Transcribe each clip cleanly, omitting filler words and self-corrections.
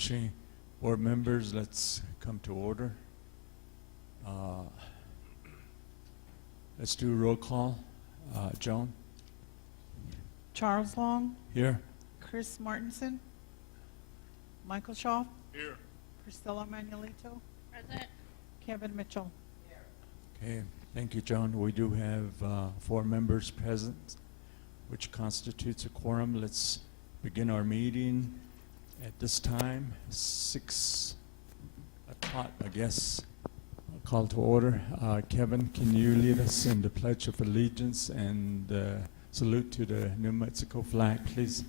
Gushing. Board members, let's come to order. Let's do a roll call. Joan? Charles Long, Here. Chris Martinson, Michael Shaw, Here. Priscilla Manuelito, Present. Kevin Mitchell. Okay, thank you, Joan. We do have 4 members present, which constitutes a quorum. Let's begin our meeting at this time, 6 o'clock, I guess. Call to order. Kevin, can you lead us in the Pledge of Allegiance and salute to the New Mexico flag, please?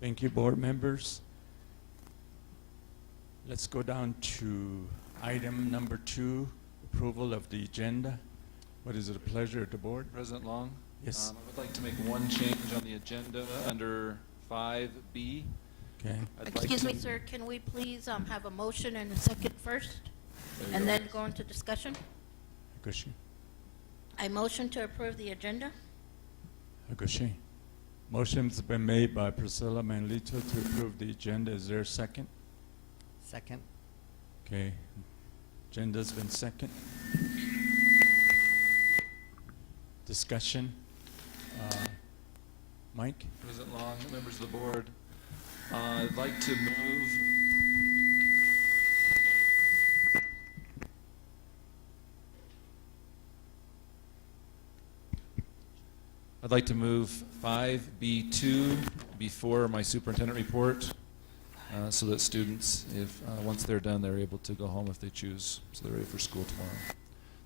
Thank you, board members. Let's go down to item number 2, approval of the agenda. What is it, a pleasure of the board? President Long? Yes. I would like to make one change on the agenda under 5B. Okay. Excuse me, sir, can we please have a motion and a second first? And then go into discussion? Agushi. I motion to approve the agenda. Agushi. Motion's been made by Priscilla Manlito to approve the agenda. Is there a second? Second. Okay. Agenda's been second. Discussion. Mike? President Long, members of the board, I'd like to move I'd like to move 5B2 before my superintendent report so that students, if once they're done, they're able to go home if they choose, so they're ready for school tomorrow.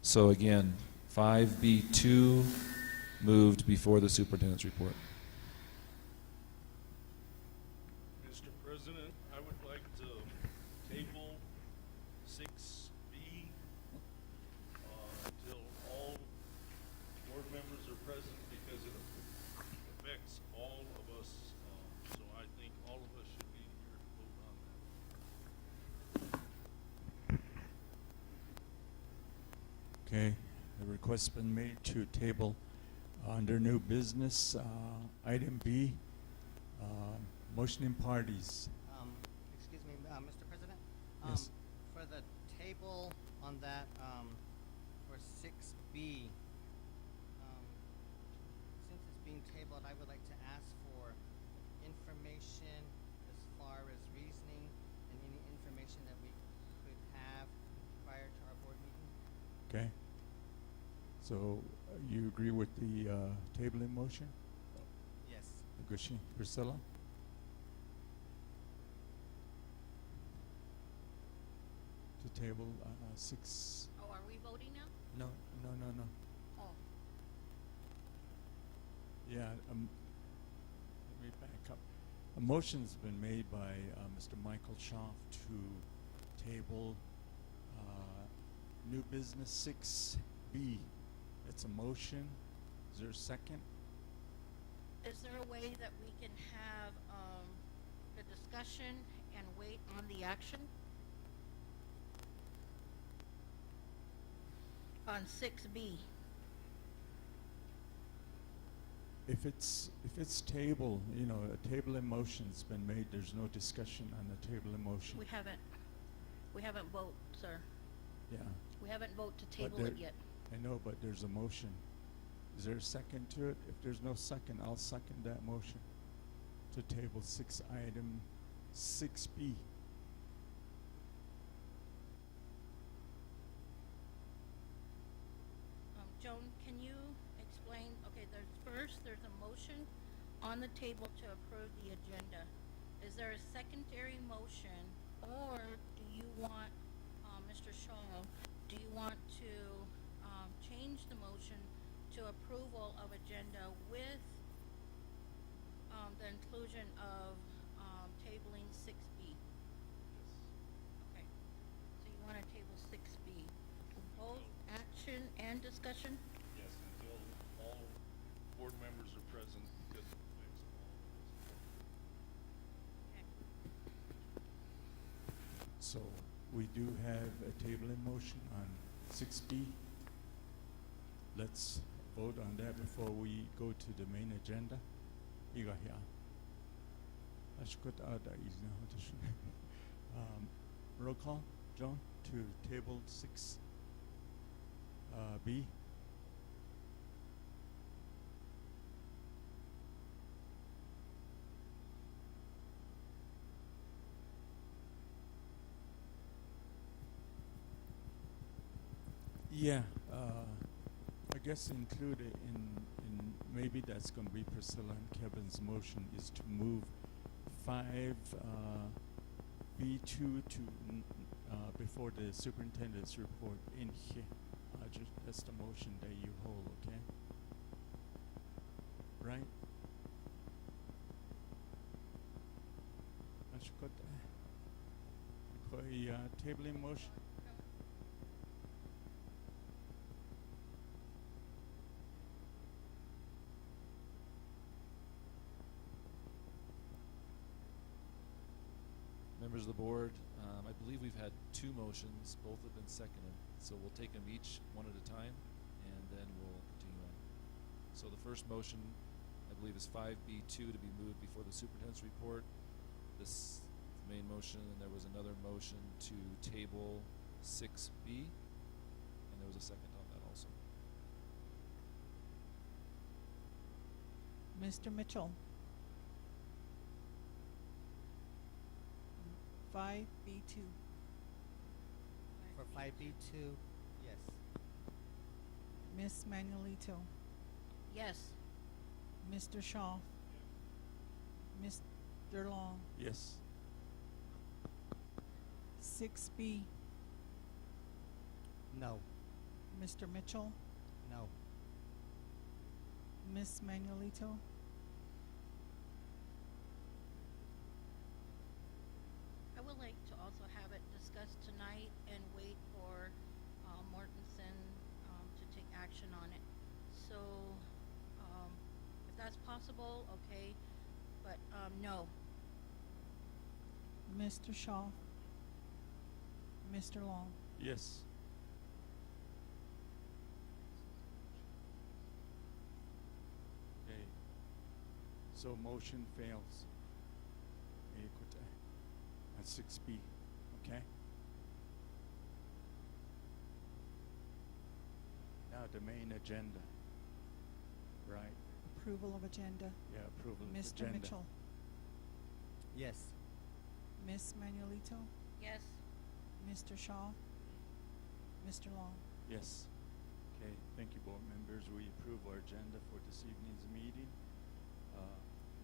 So again, 5B2 moved before the superintendent's report. Mr. President, I would like to table 6B until all board members are present because it affects all of us. So I think all of us should be here to vote on that. Okay. The request's been made to table under new business. Item B, motioning parties. Excuse me, Mr. President? Yes. For the table on that, for 6B, since it's being tabled, I would like to ask for information as far as reasoning and any information that we could have prior to our board meeting. Okay. So you agree with the tabling motion? Yes. Agushi. Priscilla? To table 6. Oh, are we voting now? No. Oh. Yeah. Let me back up. A motion's been made by Mr. Michael Schaaf to table new business 6B. It's a motion. Is there a second? Is there a way that we can have the discussion and wait on the action? On 6B. If it's table, a table in motion's been made. There's no discussion on the table in motion. We haven't voted, sir. Yeah. We haven't voted to But table it yet. I know, but there's a motion. Is there a second to it? If there's no second, I'll second that motion to table item 6B. Joan, can you explain, okay, there's a motion on the table to approve the agenda. Is there a secondary motion, or do you want, Mr. Shaw, do you want to change the motion to approval of agenda with the inclusion of tabling 6B? and discussion? Yes, until all board members are present, because it affects all of us. Okay. So we do have a table in motion on 6B. Let's vote on that before we go to the main agenda. 이거 야. Roll call, John, to table 6B. Yeah, I guess included in maybe that's going to be Priscilla and Kevin's motion is to move 5B2 to before the superintendent's report in here. That's the motion that you hold, okay? Right? 거의 tabling motion. Members of the board, I believe we've had two motions. Both have been seconded. So we'll take them each one at a time, and then we'll continue on. So the first motion, I believe, is 5B2 to be moved before the superintendent's report. This is the main motion, and there was another motion to table 6B, and there was a second on that also. Mr. Mitchell. 5B2. For 5B2, yes. Ms. Manuelito. Yes. Mr. Shaw. Mr. Long. Yes. 6B. No. Mr. Mitchell. No. Ms. Manuelito. I would like to also have it discussed tonight and wait for Mortensen to take action on it. So if that's possible, okay, but no. Mr. Shaw. Mr. Long. Yes. Okay. So motion fails. On 6B, okay? Now the main agenda, right? Approval of agenda. Yeah, approval of Mr. agenda. Mitchell. Yes. Ms. Manuelito. Yes. Mr. Shaw. Mr. Long. Yes. Okay, thank you, board members. We approve our agenda for this evening's meeting.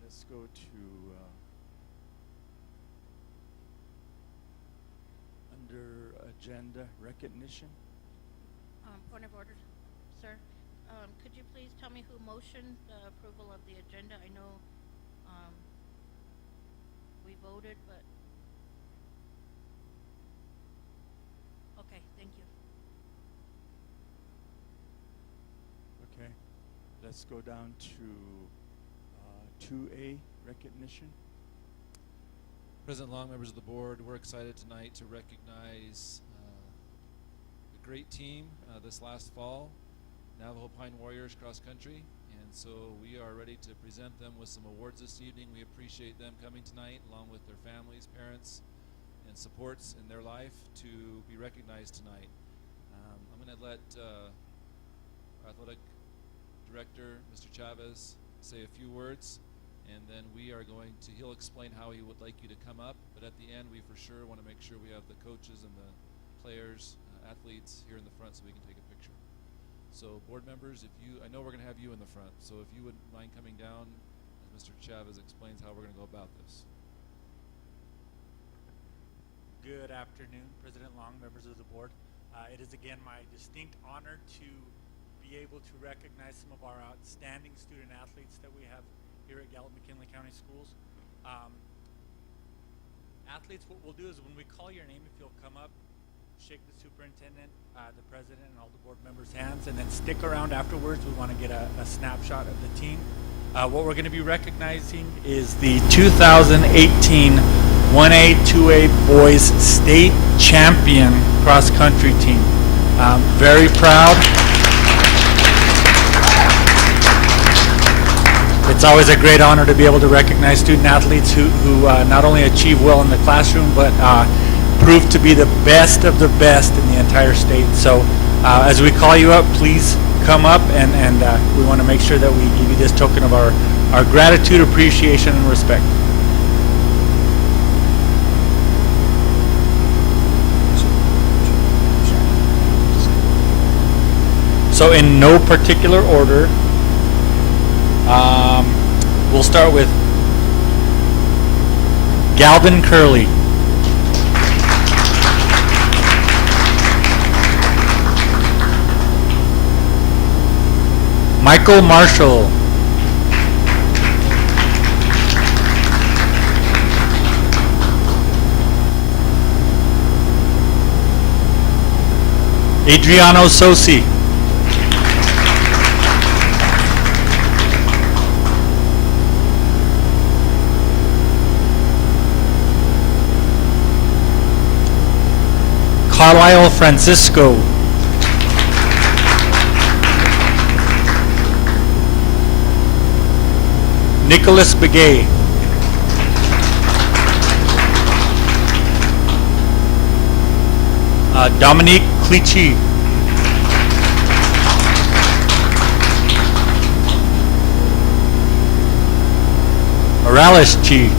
Let's go to under agenda recognition. Point of order, sir. Could you please tell me who motioned the approval of the agenda? I know we voted, but okay, thank you. Okay, let's go down to 2A recognition. President Long, members of the board, we're excited tonight to recognize the great team this last fall, Navajo Pine Warriors Cross Country, and so we are ready to present them with some awards this evening. We appreciate them coming tonight, along with their families, parents, and supports in their life to be recognized tonight. I'm going to let our athletic director, Mr. Chavez, say a few words, and then he'll explain how he would like you to come up, but at the end we for sure want to make sure we have the coaches and the players, athletes here in the front so we can take a picture. So board members, I know we're going to have you in the front, so if you wouldn't mind coming down as Mr. Chavez explains how we're going to go about this. Good afternoon, President Long, members of the board. It is again my distinct honor to be able to recognize some of our outstanding student athletes that we have here at Gallup McKinley County Schools. Athletes, what we'll do is when we call your name, if you'll come up, shake the superintendent, the president, and all the board members' hands, and then stick around afterwards. We want to get a snapshot of the team. What we're going to be recognizing is the 2018 1A, 2A boys state champion cross-country team. Very proud. It's always a great honor to be able to recognize student athletes who not only achieve well in the classroom, but prove to be the best of the best in the entire state. So as we call you up, please come up, and we want to make sure that we give you this token of our gratitude, appreciation, and respect. So in no particular order, we'll start with Galvin Curley. Michael Marshall. Adriano Sosi. Carlisle Francisco. Nicholas Begay. Dominique Clichy. Morales Chi.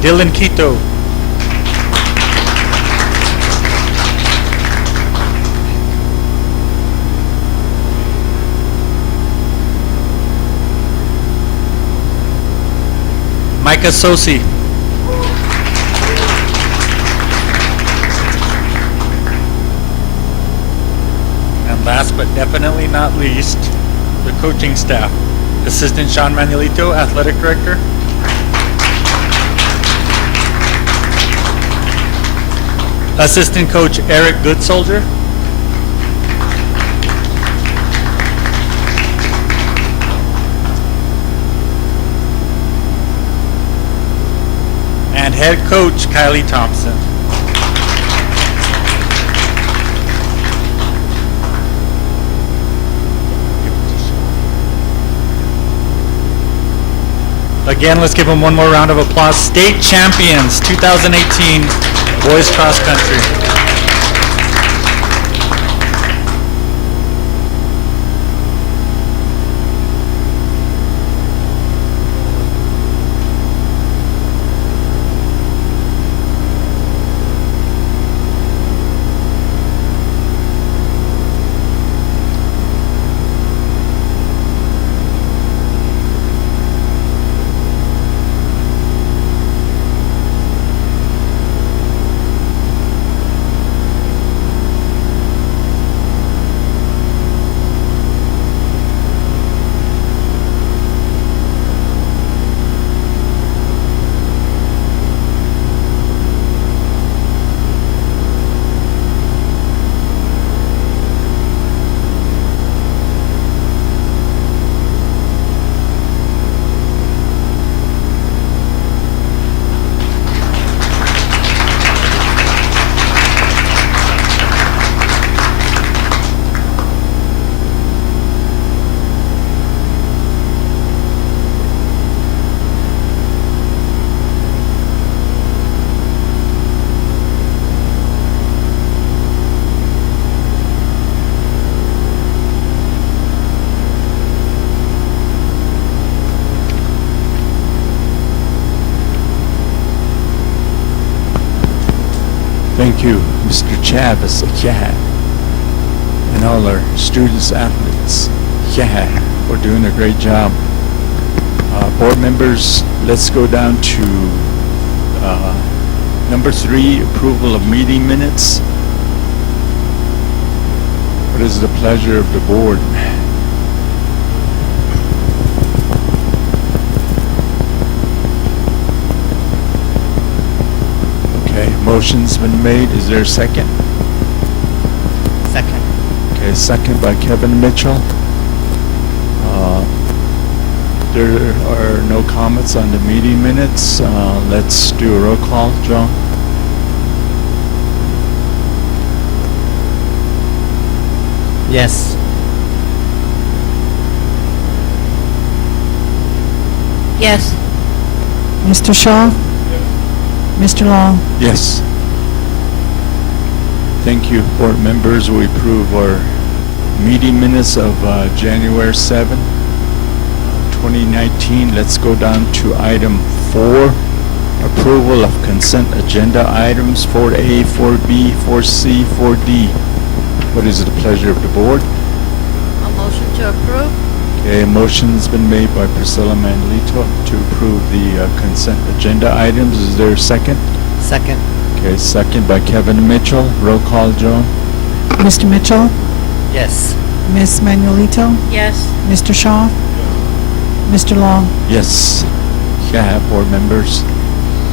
Dylan Quito. Micah Sosi. And last but definitely not least, the coaching staff. Assistant Sean Manuelito, Athletic Director. Assistant Coach Eric Goodsoldier. And Head Coach Kylie Thompson. Again, let's give them one more round of applause. State champions 2018 boys cross country. Thank you, Mr. Chavez. Yeah. And all our students, athletes. Yeah, we're doing a great job. Board members, let's go down to Number 3, approval of meeting minutes. What is the pleasure of the board? Okay, motion's been made. Is there a second? Second. Okay, second by Kevin Mitchell. There are no comments on the meeting minutes. Let's do a roll call. Joan? Yes. Yes. Mr. Shaw? Mr. Long? Yes. Thank you, board members. We approve our meeting minutes of January 7, 2019. Let's go down to item 4, approval of consent agenda items 4A, 4B, 4C, 4D. What is the pleasure of the board? A motion to approve? Okay, a motion's been made by Priscilla Manlito to approve the consent agenda items. Is there a second? Second. Okay, second by Kevin Mitchell. Roll call, Joan? Mr. Mitchell? Yes. Ms. Manuelito? Yes. Mr. Shaw? Mr. Long? Yes. Yeah, board members.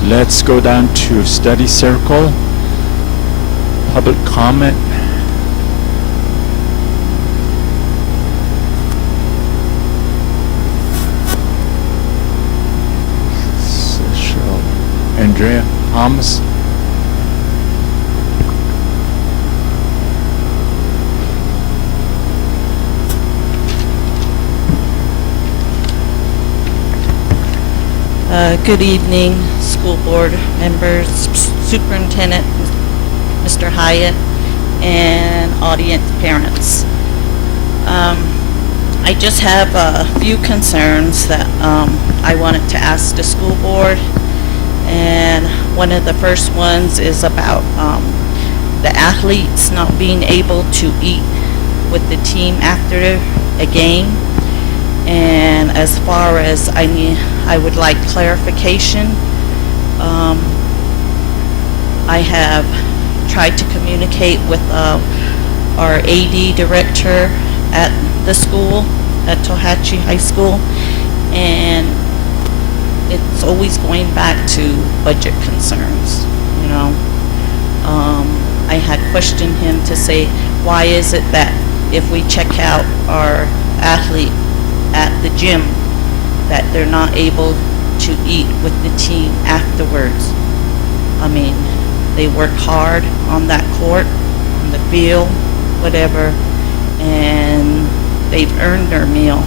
Let's go down to study circle. Public comment. Andrea Thomas. Good evening, school board members, superintendent, Mr. Hyatt, and audience parents. I just have a few concerns that I wanted to ask the school board. And one of the first ones is about the athletes not being able to eat with the team after a game. And as far as I would like clarification. I have tried to communicate with our AD director at the school, at Tohatchi High School, and it's always going back to budget concerns, you know. I had questioned him to say, why is it that if we check out our athlete at the gym, that they're not able to eat with the team afterwards? I mean, they work hard on that court, on the field, whatever, and they've earned their meal.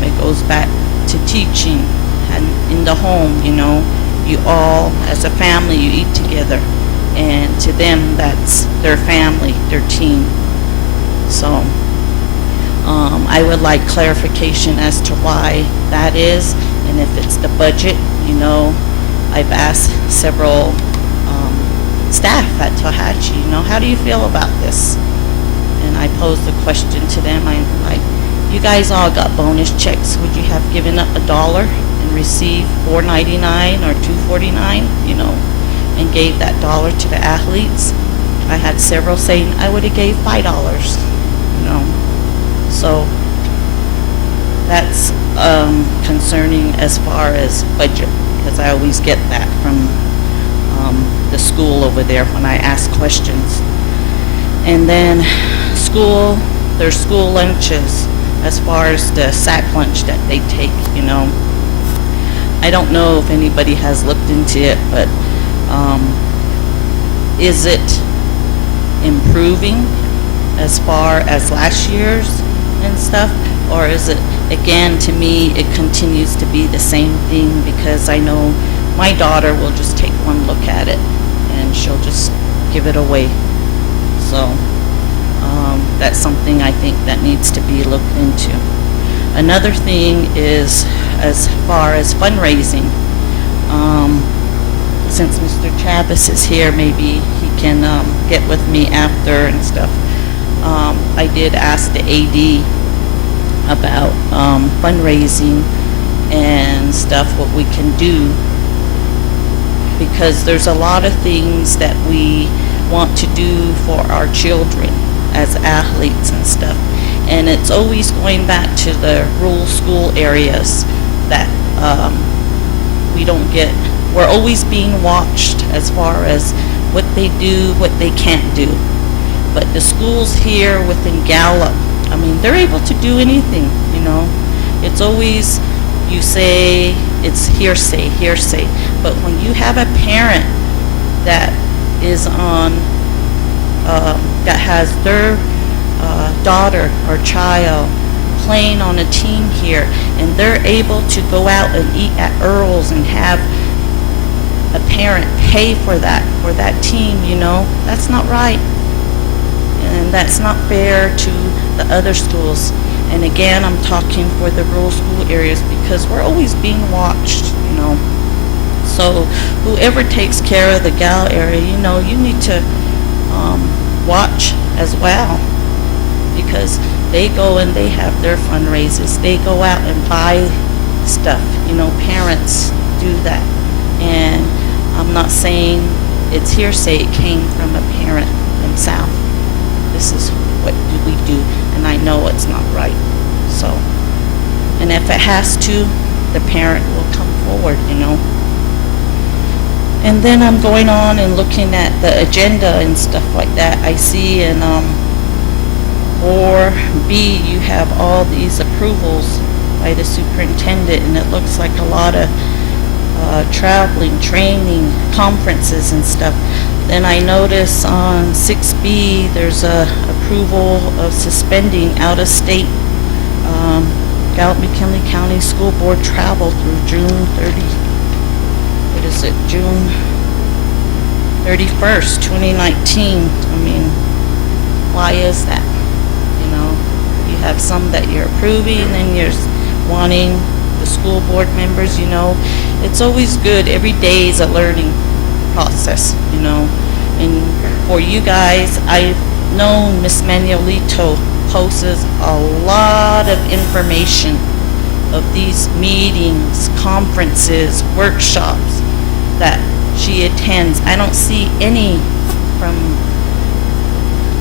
It goes back to teaching and in the home, you know, you all, as a family, you eat together, and to them, that's their family, their team. So I would like clarification as to why that is, and if it's the budget. You know, I've asked several staff at Tohatchi, you know, how do you feel about this? And I posed the question to them. I'm like, you guys all got bonus checks. Would you have given up $1 and received $4.99 or $2.49, you know, and gave that $1 to the athletes? I had several saying I would have gave $5, you know. So that's concerning as far as budget, because I always get that from the school over there when I ask questions. And then their school lunches, as far as the sack lunch that they take, you know. I don't know if anybody has looked into it, but is it improving as far as last year's and stuff? Or is it, again, to me, it continues to be the same thing? Because I know my daughter will just take one look at it and she'll just give it away. So that's something I think that needs to be looked into. Another thing is, as far as fundraising, since Mr. Chavez is here, maybe he can get with me after and stuff. I did ask the AD about fundraising and stuff, what we can do because there's a lot of things that we want to do for our children as athletes and stuff. And it's always going back to the rural school areas that we don't get. We're always being watched as far as what they do, what they can't do. But the schools here within Gallup, I mean, they're able to do anything, you know. It's always, you say, it's hearsay, hearsay. But when you have a parent that is on, that has their daughter or child playing on a team here, and they're able to go out and eat at Earl's and have a parent pay for that team, you know, that's not right. And that's not fair to the other schools. And again, I'm talking for the rural school areas because we're always being watched, you know. So whoever takes care of the Gal area, you know, you need to watch as well, because they go and they have their fundraisers. They go out and buy stuff, you know, parents do that. And I'm not saying it's hearsay, it came from a parent himself. This is what we do, and I know it's not right. So, and if it has to, the parent will come forward, you know. And then I'm going on and looking at the agenda and stuff like that. I see in 4B you have all these approvals by the superintendent, and it looks like a lot of traveling, training, conferences and stuff. Then I notice on 6B there's a approval of suspending out-of-state Gallup McKinley County School Board travel through June 30. What is it? June 31st, 2019. I mean, why is that? You know, you have some that you're approving, and you're wanting the school board members, you know. It's always good. Every day is a learning process, you know. And for you guys, I've known Miss Manuelito posts a lot of information of these meetings, conferences, workshops that she attends. I don't see any from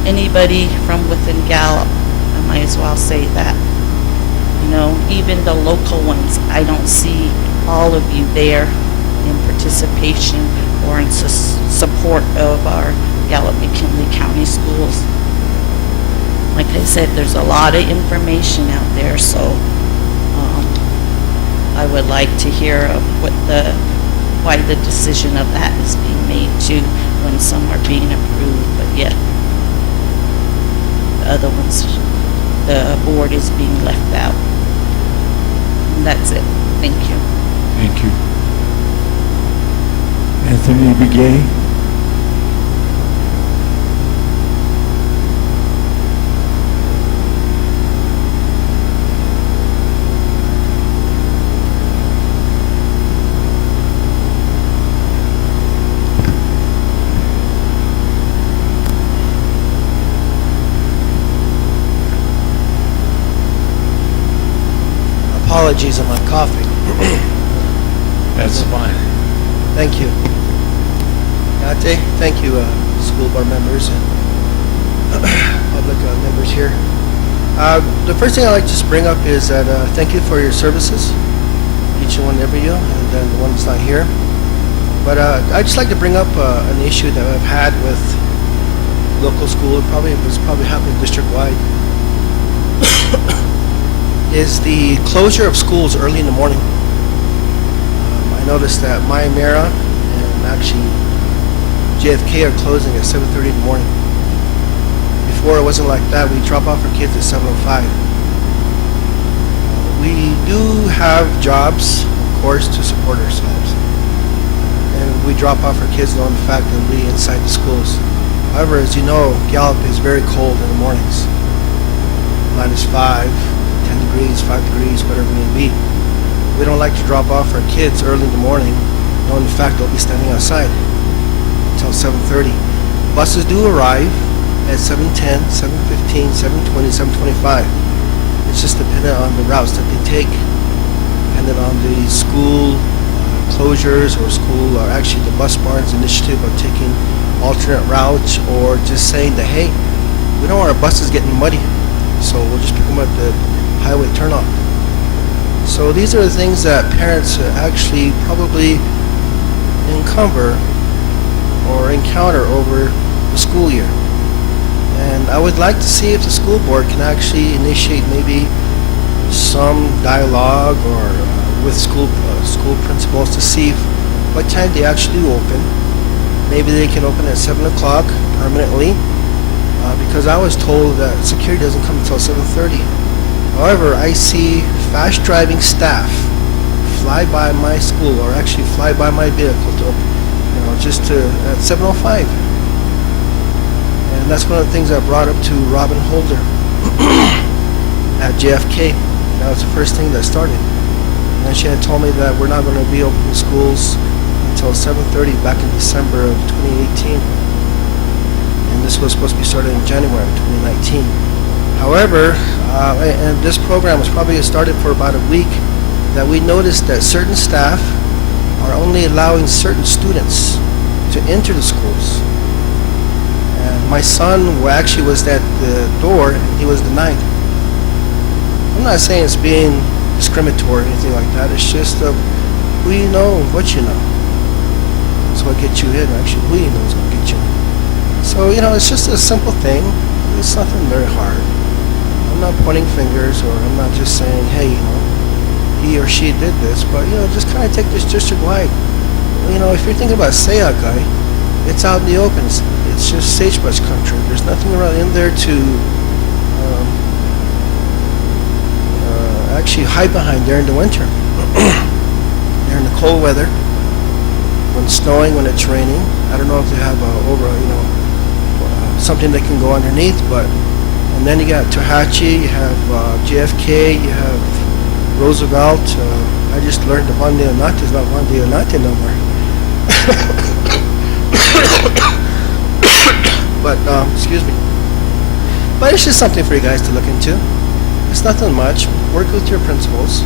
anybody from within Gallup. I might as well say that. You know, even the local ones, I don't see all of you there in participation or in support of our Gallup McKinley County schools. Like I said, there's a lot of information out there, so I would like to hear of why the decision of that is being made too, when some are being approved, but yet the other ones, the board is being left out. And that's it. Thank you. Thank you. Anthony Begay. Apologies on my coffee. That's fine. Thank you. Yate, thank you, school board members and public members here. The first thing I'd like to just bring up is that thank you for your services, each and one, every you, and then the one that's not here. But I'd just like to bring up an issue that I've had with local school. It was probably happening district-wide. Is the closure of schools early in the morning. I noticed that Mira and actually JFK are closing at 7:30 in the morning. Before it wasn't like that. We drop off our kids at 7:05. We do have jobs, of course, to support ourselves. And we drop off our kids knowing the fact that we'll be inside the schools. However, as you know, Gallup is very cold in the mornings. -5. 10 degrees, 5 degrees, whatever it may be. We don't like to drop off our kids early in the morning, knowing the fact they'll be standing outside until 7:30. Buses do arrive at 7:10, 7:15, 7:20, 7:25. It's just dependent on the routes that they take, dependent on the school closures or school, or actually the bus barns initiative of taking alternate routes, or just saying that, hey, we don't want our buses getting muddy, so we'll just pick them up at the highway turnoff. So these are the things that parents actually probably encumber or encounter over the school year. And I would like to see if the school board can actually initiate maybe some dialogue or with school principals to see what time they actually do open. Maybe they can open at 7 o'clock permanently, because I was told that security doesn't come until 7:30. However, I see fast driving staff fly by my school, or actually fly by my vehicle to, just to at 7:05. And that's one of the things I brought up to Robin Holder at JFK. That was the first thing that started. And she had told me that we're not going to be opening schools until 7:30 back in December of 2018. And this was supposed to be started in January of 2019. However, and this program was probably started for about a week, that we noticed that certain staff are only allowing certain students to enter the schools. And my son actually was at the door, and he was denied. I'm not saying it's being discriminatory or anything like that. It's just who you know and what you know. That's what gets you in. Actually, who you know is going to get you in. So, it's just a simple thing. It's nothing very hard. I'm not pointing fingers, or I'm not just saying, hey, he or she did this, but, just kind of take this district wide. If you're thinking about Sayok guy, it's out in the open. It's just sagebrush country. There's nothing around in there to actually hide behind during the winter. During the cold weather, when it's snowing, when it's raining. I don't know if they have something they can go underneath, but, and then you got Tohatchee, you have JFK, you have Roosevelt. I just learned the Juan de Onate is not Juan de Onate no more. But, excuse me. But it's just something for you guys to look into. It's nothing much. Work with your principals.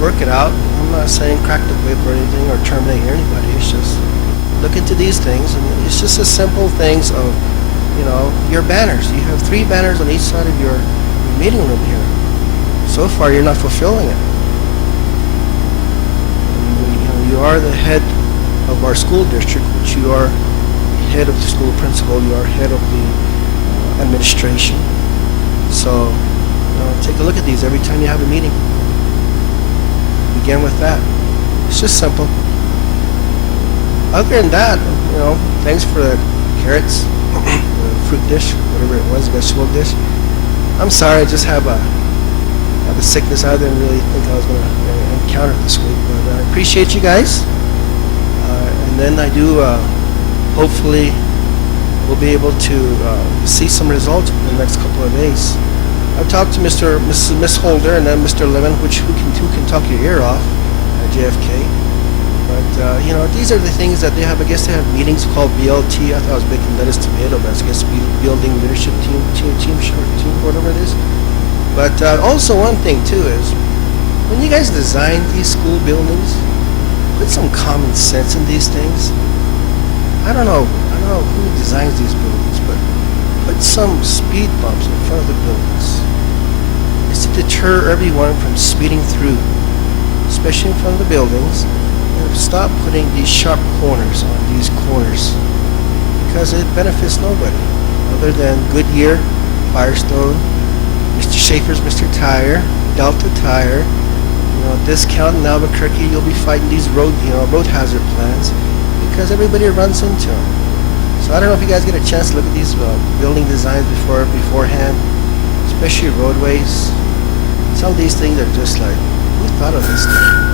Work it out. I'm not saying crack the whip or anything or terminate anybody. It's just look into these things, and it's just the simple things of, your banners. You have 3 banners on each side of your meeting room here. So far, you're not fulfilling it. And, you are the head of our school district, which you are head of the school principal. You are head of the administration. So, take a look at these every time you have a meeting. Begin with that. It's just simple. Other than that, thanks for the carrots, the fruit dish, whatever it was, vegetable dish. I'm sorry, I just have a sickness I didn't really think I was going to encounter this week. But I appreciate you guys. And then I do, hopefully, we'll be able to see some results in the next couple of days. I've talked to Miss Holder and then Mr. Lemon, who can talk your ear off at JFK. But these are the things that they have. I guess they have meetings called BLT. I thought it was Bacon Lettuce Tomato, but I guess building leadership team, whatever it is. But also one thing too is when you guys design these school buildings, put some common sense in these things. I don't know who designs these buildings, but put some speed bumps in front of the buildings. It's to deter everyone from speeding through, especially in front of the buildings, and stop putting these sharp corners on these corners, because it benefits nobody other than Goodyear, Firestone, Mr. Schaefer's Mr. Tire, Delta Tire, Discount in Albuquerque. You'll be fighting these road hazard plans because everybody runs into them. So I don't know if you guys get a chance to look at these building designs beforehand, especially roadways. Some of these things are just like, who thought of this thing?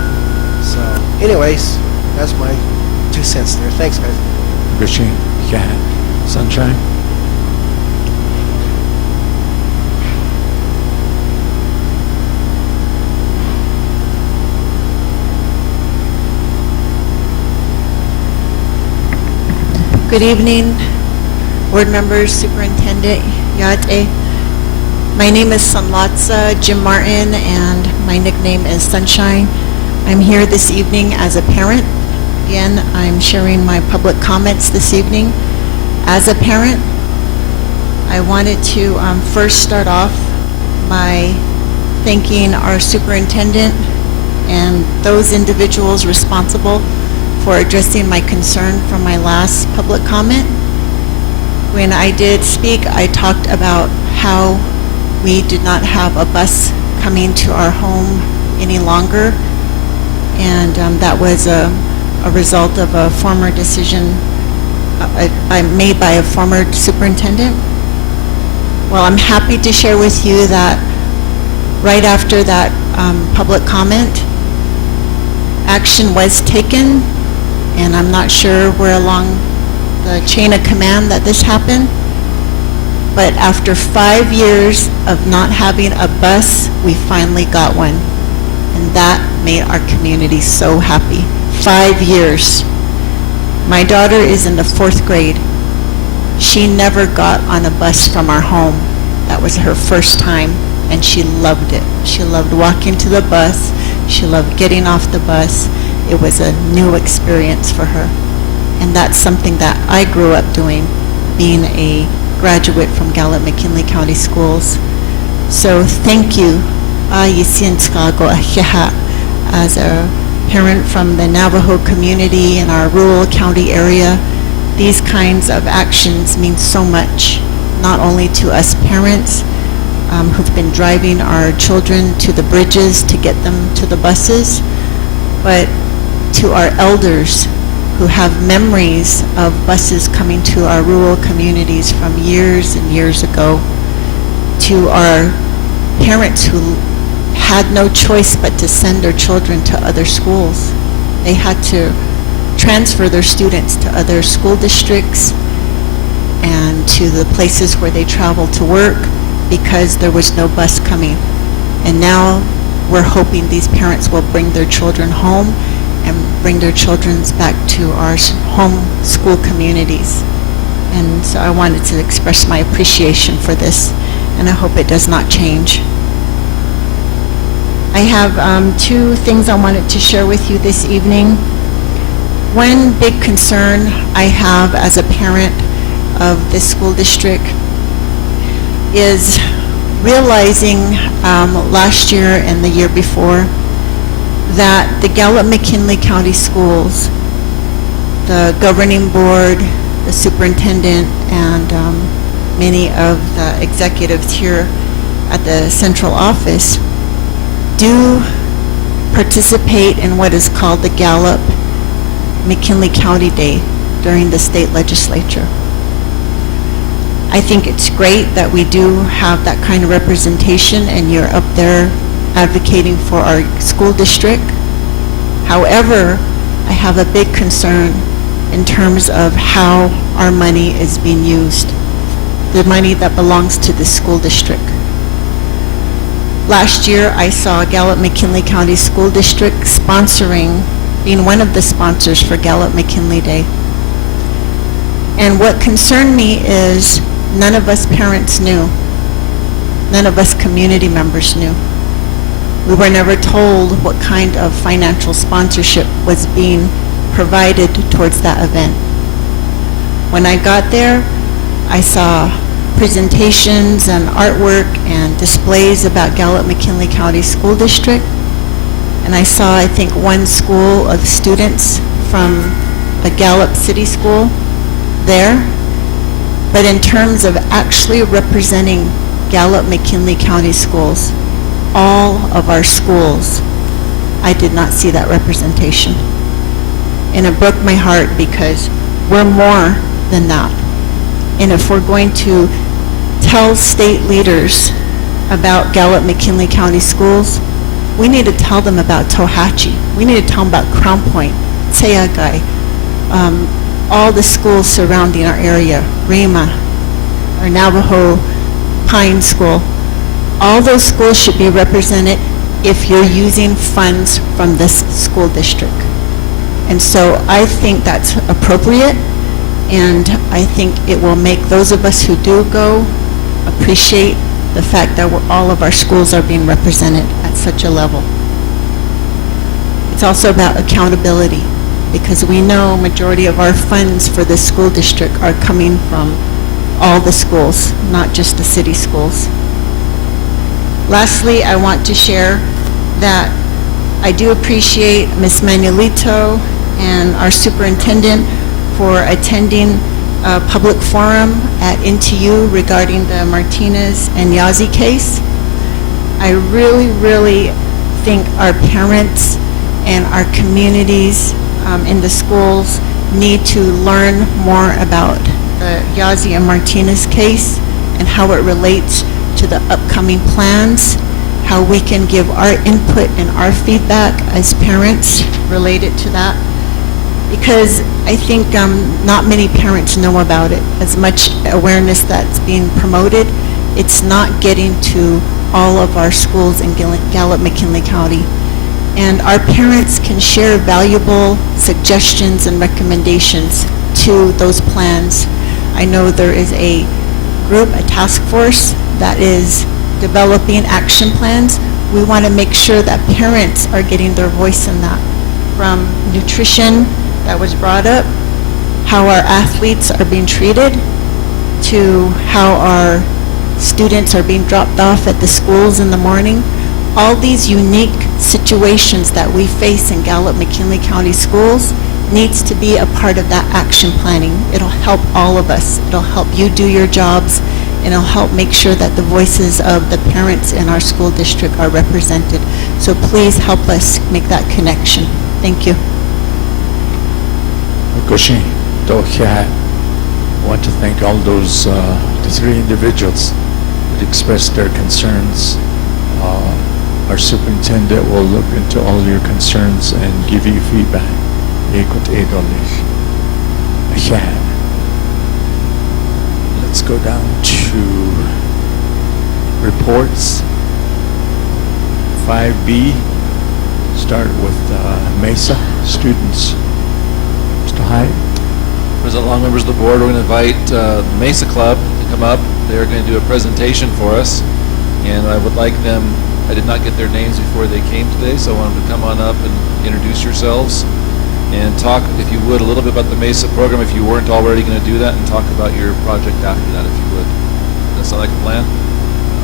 So, anyways, that's my 2 cents there. Thanks, guys. Appreciate it. Yeah. Sunshine? Good evening, board members, superintendent Yate. My name is Sanlatza Jim Martin, and my nickname is Sunshine. I'm here this evening as a parent. Again, I'm sharing my public comments this evening as a parent. I wanted to first start off by thanking our superintendent and those individuals responsible for addressing my concern from my last public comment. When I did speak, I talked about how we did not have a bus coming to our home any longer, and that was a result of a former decision made by a former superintendent. Well, I'm happy to share with you that right after that public comment, action was taken, and I'm not sure where along the chain of command that this happened, but after 5 years of not having a bus, we finally got one, and that made our community so happy. 5 years. My daughter is in the 4th grade. She never got on a bus from our home. That was her first time, and she loved it. She loved walking to the bus. She loved getting off the bus. It was a new experience for her. And that's something that I grew up doing, being a graduate from Gallup McKinley County Schools. So thank you, as a parent from the Navajo community in our rural county area. These kinds of actions mean so much, not only to us parents who've been driving our children to the bridges to get them to the buses, but to our elders who have memories of buses coming to our rural communities from years and years ago, to our parents who had no choice but to send their children to other schools. They had to transfer their students to other school districts and to the places where they traveled to work because there was no bus coming. And now we're hoping these parents will bring their children home and bring their children back to our home school communities. And so I wanted to express my appreciation for this, and I hope it does not change. I have 2 things I wanted to share with you this evening. One big concern I have as a parent of this school district is realizing last year and the year before that the Gallup McKinley County Schools, the governing board, the superintendent, and many of the executives here at the central office do participate in what is called the Gallup McKinley County Day during the state legislature. I think it's great that we do have that kind of representation and you're up there advocating for our school district. However, I have a big concern in terms of how our money is being used, the money that belongs to the school district. Last year, I saw Gallup McKinley County School District being one of the sponsors for Gallup McKinley Day. And what concerned me is none of us parents knew. None of us community members knew. We were never told what kind of financial sponsorship was being provided towards that event. When I got there, I saw presentations and artwork and displays about Gallup McKinley County School District. And I saw, I think, one school of students from a Gallup City School there. But in terms of actually representing Gallup McKinley County schools, all of our schools, I did not see that representation. And it broke my heart because we're more than that. And if we're going to tell state leaders about Gallup McKinley County schools, we need to tell them about Tohatchi. We need to tell them about Crown Point, Tseagai, all the schools surrounding our area, Rima, our Navajo Pine School. All those schools should be represented if you're using funds from this school district. And so I think that's appropriate, and I think it will make those of us who do go appreciate the fact that all of our schools are being represented at such a level. it's also about accountability, because we know majority of our funds for the school district are coming from all the schools, not just the city schools. Lastly, I want to share that I do appreciate Ms. Manuelito and our superintendent for attending a public forum at NTU regarding the Martinez and Yazzie case. I really, really think our parents and our communities in the schools need to learn more about the Yazzie and Martinez case and how it relates to the upcoming plans, how we can give our input and our feedback as parents related to that. Because I think not many parents know about it. As much awareness that's being promoted, it's not getting to all of our schools in Gallup McKinley County. And our parents can share valuable suggestions and recommendations to those plans. I know there is a group, a task force, that is developing action plans. We want to make sure that parents are getting their voice in that. From nutrition that was brought up, how our athletes are being treated, to how our students are being dropped off at the schools in the morning. All these unique situations that we face in Gallup McKinley County schools needs to be a part of that action planning. It'll help all of us. It'll help you do your jobs, and it'll help make sure that the voices of the parents in our school district are represented. So please help us make that connection. Thank you. Koshi, I want to thank all those the three individuals that expressed their concerns. Our superintendent will look into all your concerns and give you feedback. Let's go down to reports. 5B, start with Mesa students. Mr. Hyde. President Long, members of the board, we're going to invite the Mesa Club to come up. They're going to do a presentation for us, and I would like them, I did not get their names before they came today, so I want them to come on up and introduce yourselves and talk, if you would, a little bit about the Mesa program, if you weren't already going to do that, and talk about your project after that, if you would. Does that sound like a plan?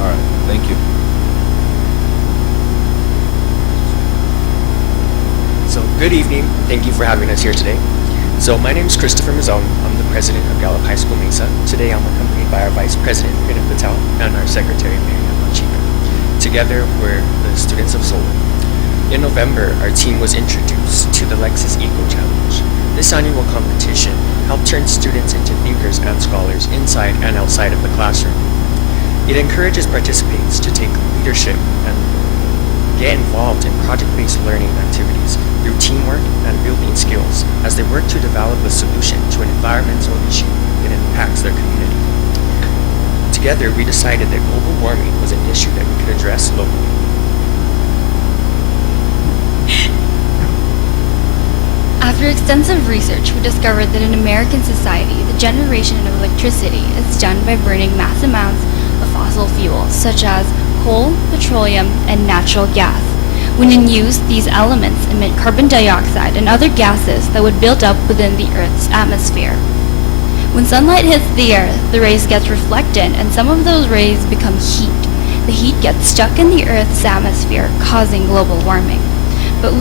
All right, thank you. So, good evening. Thank you for having us here today. So, my name is Christopher Mazzone. I'm the president of Gallup High School Mesa. Today, I'm accompanied by our vice president, Rina Patel, and our secretary, Miriam Machika. Together, we're the students of Solar. In November, our team was introduced to the Lexus Eco Challenge. This annual competition helped turn students into thinkers and scholars inside and outside of the classroom. It encourages participants to take leadership and get involved in project-based learning activities through teamwork and building skills as they work to develop a solution to an environmental issue that impacts their community. Together, we decided that global warming was an issue that we could address locally. After extensive research, we discovered that in American society, the generation of electricity is done by burning mass amounts of fossil fuels, such as coal, petroleum, and natural gas. When in use, these elements emit carbon dioxide and other gases that would build up within the Earth's atmosphere. When sunlight hits the Earth, the rays get reflected, and some of those rays become heat. The heat gets stuck in the Earth's atmosphere, causing global warming. But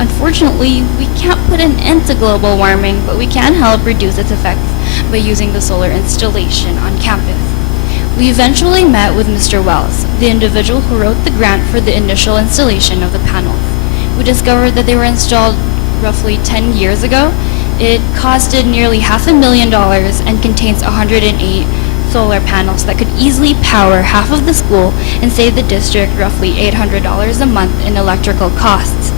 unfortunately, we can't put an end to global warming, but we can help reduce its effects by using the solar installation on campus. We eventually met with Mr. Wells, the individual who wrote the grant for the initial installation of the panels. We discovered that they were installed roughly 10 years ago. It costed nearly $500,000 and contains 108 solar panels that could easily power half of the school and save the district roughly $800 a month in electrical costs.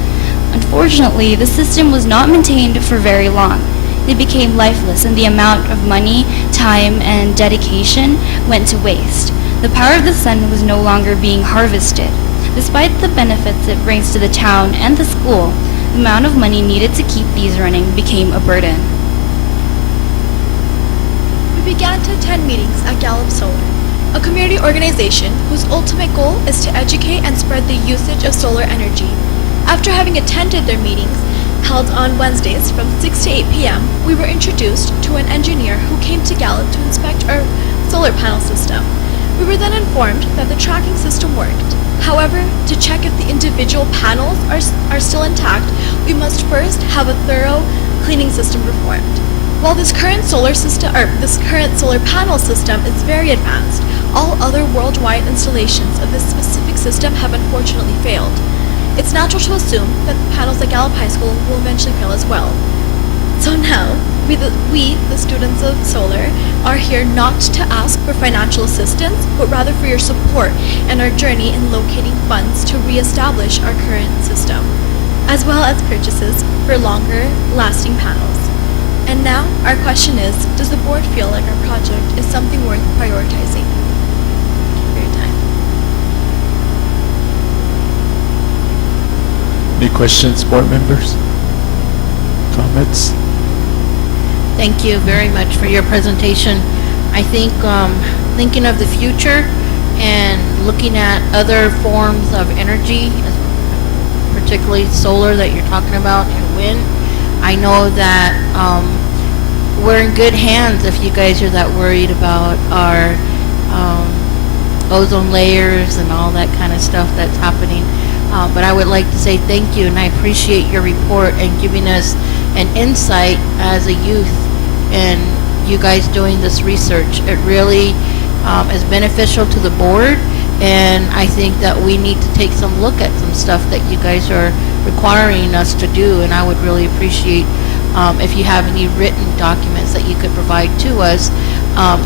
Unfortunately, the system was not maintained for very long. They became lifeless, and the amount of money, time, and dedication went to waste. The power of the sun was no longer being harvested. Despite the benefits it brings to the town and the school, the amount of money needed to keep these running became a burden. We began to attend meetings at Gallup Solar, a community organization whose ultimate goal is to educate and spread the usage of solar energy. After having attended their meetings, held on Wednesdays from 6 to 8 p.m., we were introduced to an engineer who came to Gallup to inspect our solar panel system. We were then informed that the tracking system worked. However, to check if the individual panels are still intact, we must first have a thorough cleaning system performed. While this current solar panel system is very advanced, all other worldwide installations of this specific system have unfortunately failed. It's natural to assume that the panels at Gallup High School will eventually fail as well. So now, we, the students of solar, are here not to ask for financial assistance, but rather for your support in our journey in locating funds to reestablish our current system, as well as purchases for longer lasting panels. And now, our question is, does the board feel like our project is something worth prioritizing? Thank you for your time. Any questions, board members? Comments? Thank you very much for your presentation. I think thinking of the future and looking at other forms of energy, particularly solar that you're talking about and wind, I know that we're in good hands if you guys are that worried about our ozone layers and all that kind of stuff that's happening. But I would like to say thank you, and I appreciate your report and giving us an insight as a youth and you guys doing this research. It really is beneficial to the board, and I think that we need to take some look at some stuff that you guys are requiring us to do, and I would really appreciate if you have any written documents that you could provide to us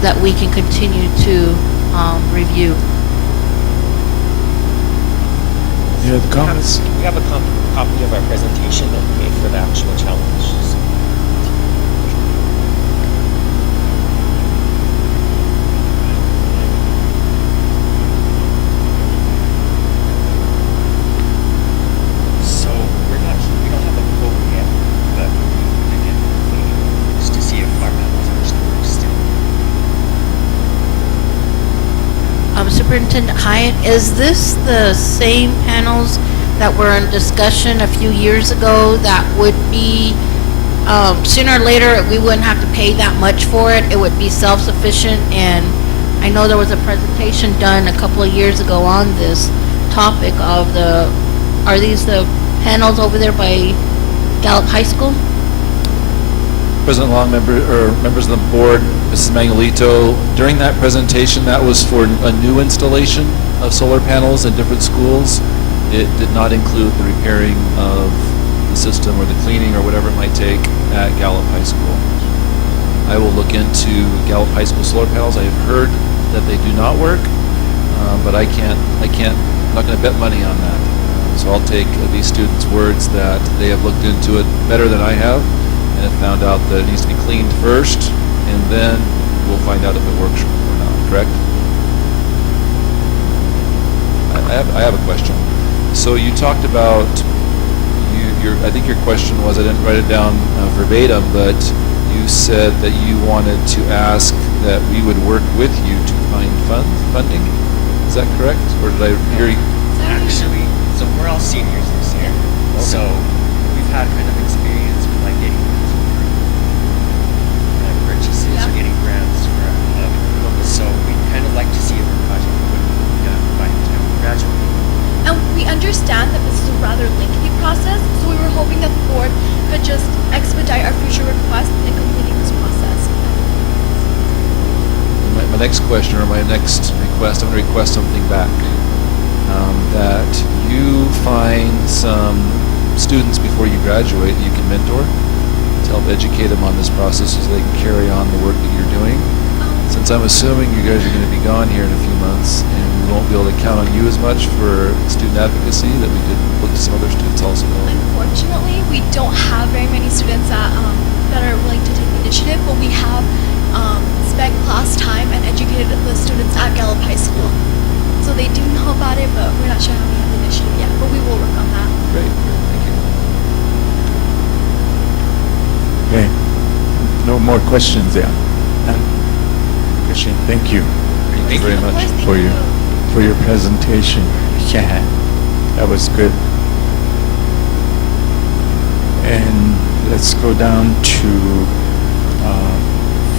that we can continue to review. Any other comments? We have a copy of our presentation that we made for the actual challenge. So we don't have a quote yet, but again, just to see if our panels actually work still. Superintendent Hyatt, is this the same panels that were in discussion a few years ago that would be, sooner or later, we wouldn't have to pay that much for it? It would be self-sufficient, and I know there was a presentation done a couple of years ago on this topic of are these the panels over there by Gallup High School? President Long, members of the board, Mrs. Manuelito, during that presentation, that was for a new installation of solar panels in different schools. It did not include the repairing of the system or the cleaning or whatever it might take at Gallup High School. I will look into Gallup High School solar panels. I have heard that they do not work, but I'm not going to bet money on that. So I'll take these students' words that they have looked into it better than I have, and have found out that it needs to be cleaned first, and then we'll find out if it works or not, correct? I have a question. So you talked about, I think your question was, I didn't write it down verbatim, but you said that you wanted to ask that we would work with you to find funding. Is that correct? Or did I hear you? Actually, so we're all seniors this year, so we've had kind of experience with like getting purchases or getting grants for so we kind of like to see if our project would be done by the time we graduate. And we understand that this is a rather lengthy process, so we were hoping that the board could just expedite our future requests in completing this process. My next question, or my next request, I'm going to request something back. That you find some students before you graduate that you can mentor to help educate them on this process so they can carry on the work that you're doing. Since I'm assuming you guys are going to be gone here in a few months, and we won't be able to count on you as much for student advocacy, that we could look to some other students also. Unfortunately, we don't have very many students that are willing to take the initiative, but we have spent class time and educated the students at Gallup High School. So they do know about it, but we're not sure how we have the initiative yet, but we will work on that. Great, thank you. Okay. No more questions there. None? Christian, thank you. Thank you very Of much. course, for your presentation. Yeah, that was good. And let's go down to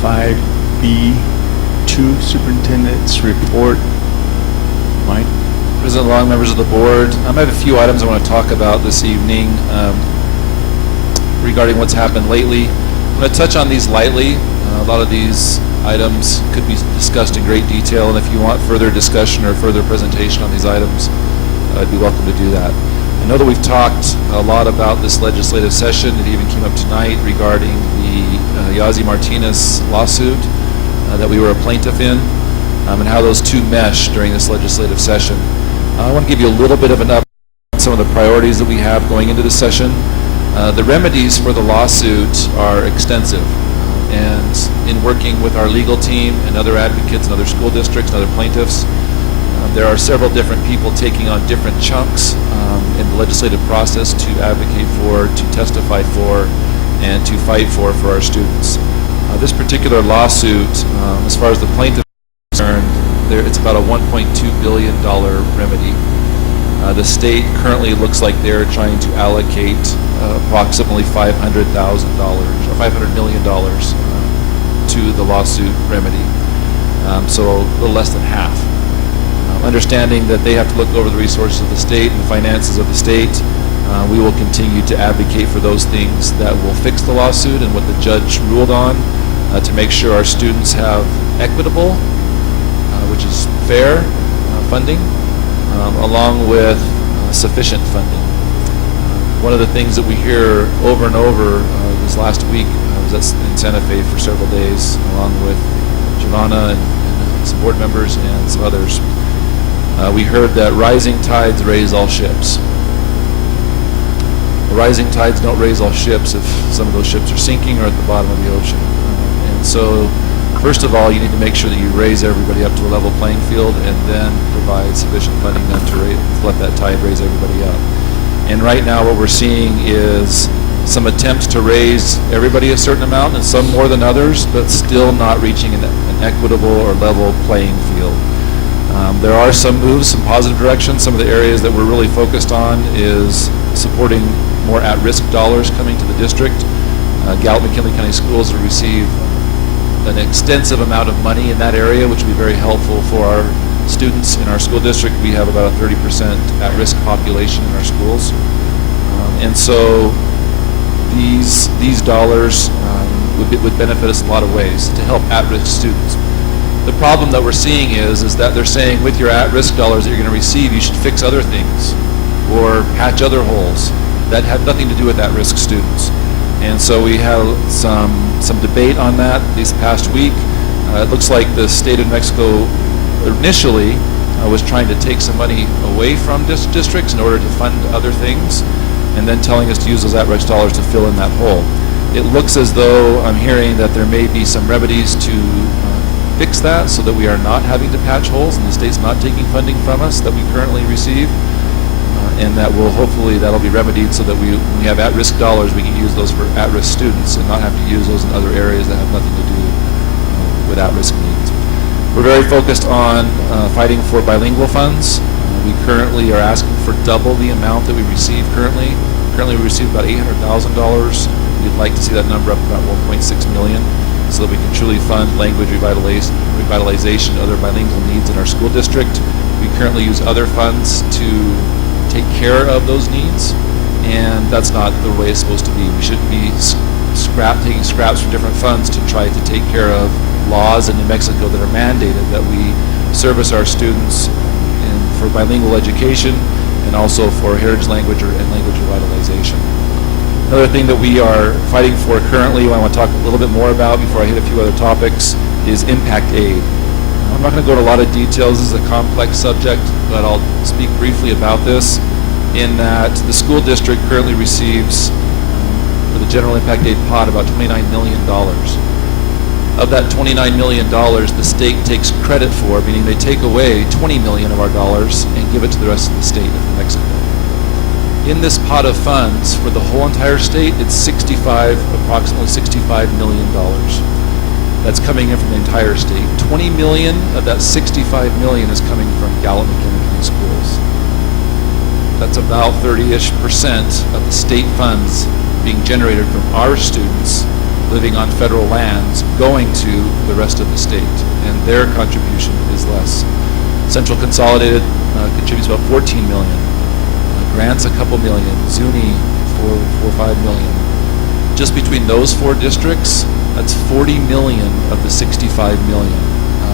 5B2, Superintendent's Report. Mike? President Long, members of the board, I have a few items I want to talk about this evening regarding what's happened lately. I'm going to touch on these lightly. A lot of these items could be discussed in great detail, and if you want further discussion or further presentation on these items, I'd be welcome to do that. I know that we've talked a lot about this legislative session. It even came up tonight regarding the Yazzie Martinez lawsuit that we were a plaintiff in, and how those two mesh during this legislative session. I want to give you a little bit of an update on some of the priorities that we have going into this session. The remedies for the lawsuit are extensive, and in working with our legal team and other advocates and other school districts and other plaintiffs, there are several different people taking on different chunks in the legislative process to advocate for, to testify for, and to fight for our students. This particular lawsuit, as far as the plaintiff is concerned, it's about a $1.2 billion remedy. The state currently looks like they're trying to allocate approximately $500,000 or $500 million to the lawsuit remedy. So a little less than half. Understanding that they have to look over the resources of the state and the finances of the state, we will continue to advocate for those things that will fix the lawsuit and what the judge ruled on to make sure our students have equitable, which is fair funding, along with sufficient funding. One of the things that we hear over and over this last week, I was in Santa Fe for several days, along with Giovanna and some board members and some others. We heard that rising tides raise all ships. Rising tides don't raise all ships if some of those ships are sinking or at the bottom of the ocean. And so, first of all, you need to make sure that you raise everybody up to a level playing field and then provide sufficient funding then to let that tide raise everybody up. And right now what we're seeing is some attempts to raise everybody a certain amount, and some more than others, but still not reaching an equitable or level playing field. There are some moves, some positive directions. Some of the areas that we're really focused on is supporting more at-risk dollars coming to the district. Gallup McKinley County Schools will receive an extensive amount of money in that area, which will be very helpful for our students in our school district. We have about a 30% at-risk population in our schools. And so these dollars would benefit us in a lot of ways to help at-risk students. The problem that we're seeing is that they're saying with your at-risk dollars that you're going to receive, you should fix other things or patch other holes that have nothing to do with at-risk students. And so we had some debate on that this past week. It looks like the state of Mexico initially was trying to take some money away from districts in order to fund other things, and then telling us to use those at-risk dollars to fill in that hole. It looks as though I'm hearing that there may be some remedies to fix that so that we are not having to patch holes and the state's not taking funding from us that we currently receive, and that will hopefully that'll be remedied so that when we have at-risk dollars, we can use those for at-risk students and not have to use those in other areas that have nothing to do with at-risk needs. We're very focused on fighting for bilingual funds. We currently are asking for double the amount that we receive currently. Currently we receive about $800,000. We'd like to see that number up to about $1.6 million so that we can truly fund language revitalization and other bilingual needs in our school district. We currently use other funds to take care of those needs, and that's not the way it's supposed to be. We shouldn't be taking scraps from different funds to try to take care of laws in New Mexico that are mandated that we service our students for bilingual education and also for heritage language and language revitalization. Another thing that we are fighting for currently, I want to talk a little bit more about before I hit a few other topics, is impact aid. I'm not going to go into a lot of details. This is a complex subject, but I'll speak briefly about this in that the school district currently receives for the general impact aid pot about $29 million. Of that $29 million, the state takes credit for, meaning they take away $20 million of our dollars and give it to the rest of the state of New Mexico. In this pot of funds for the whole entire state, it's approximately $65 million. That's coming in from the entire state. 20 million of that 65 million is coming from Gallup McKinley County Schools. That's about 30-ish% of the state funds being generated from our students living on federal lands going to the rest of the state, and their contribution is less. Central Consolidated contributes about 14 million. Grants a couple million. Zuni 4 or 5 million. Just between those 4 districts, that's 40 million of the 65 million.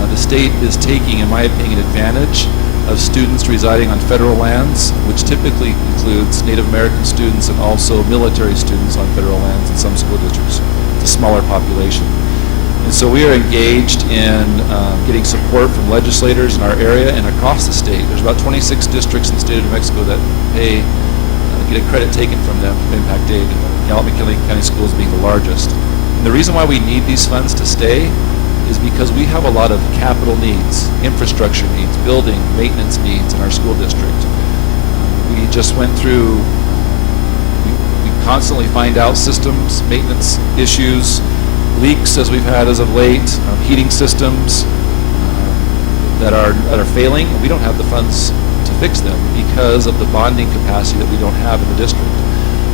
The state is taking, in my opinion, advantage of students residing on federal lands, which typically includes Native American students and also military students on federal lands in some school districts. It's a smaller population. And so we are engaged in getting support from legislators in our area and across the state. There's about 26 districts in the state of New Mexico that pay, get a credit taken from them from impact aid, Gallup McKinley County Schools being the largest. And the reason why we need these funds to stay is because we have a lot of capital needs, infrastructure needs, building, maintenance needs in our school district. We just went through, we constantly find out systems, maintenance issues, leaks as we've had as of late, heating systems that are failing. We don't have the funds to fix them because of the bonding capacity that we don't have in the district.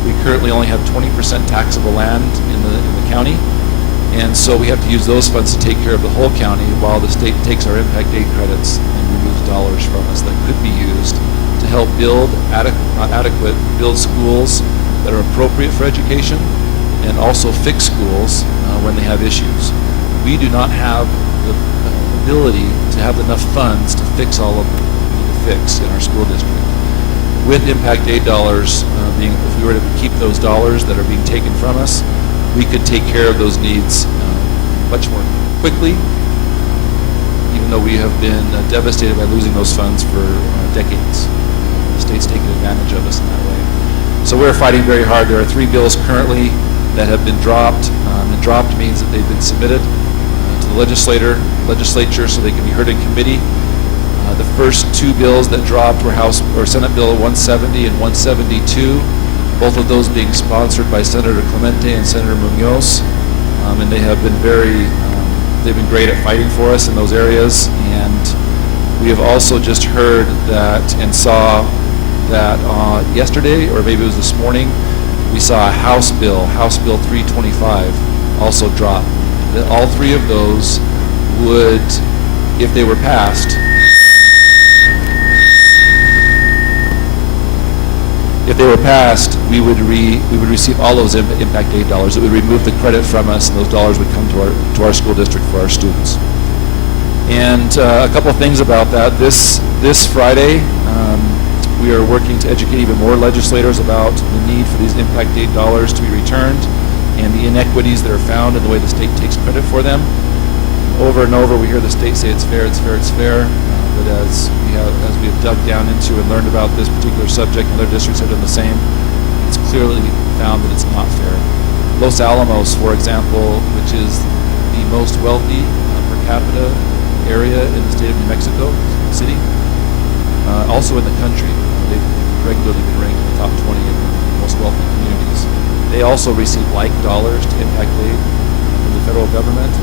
We currently only have 20% taxable land in the county, and so we have to use those funds to take care of the whole county while the state takes our impact aid credits and removes dollars from us that could be used to help build build schools that are appropriate for education and also fix schools when they have issues. We do not have the ability to have enough funds to fix all of them we need to fix in our school district. With impact aid dollars, if we were to keep those dollars that are being taken from us, we could take care of those needs much more quickly, even though we have been devastated by losing those funds for decades. The state's taken advantage of us in that way. So we're fighting very hard. There are 3 bills currently that have been dropped, and dropped means that they've been submitted to the legislature so they can be heard in committee. The first 2 bills that dropped were Senate Bill 170 and 172, both of those being sponsored by Senator Clemente and Senator Munoz, and they have been they've been great at fighting for us in those areas. And we have also just heard that and saw that yesterday, or maybe it was this morning, we saw a House Bill 325, also drop. All 3 of those would, if they were passed, we would receive all those impact aid dollars. It would remove the credit from us, and those dollars would come to our school district for our students. And a couple of things about that. This Friday, we are working to educate even more legislators about the need for these impact aid dollars to be returned and the inequities that are found in the way the state takes credit for them. Over and over, we hear the state say it's fair, it's fair, it's fair. But as we have dug down into and learned about this particular subject, and other districts have done the same, it's clearly found that it's not fair. Los Alamos, for example, which is the most wealthy per capita area in the state of New Mexico City, also in the country. They've regularly been ranked in the top 20 of the most wealthy communities. They also receive like dollars to impact aid from the federal government.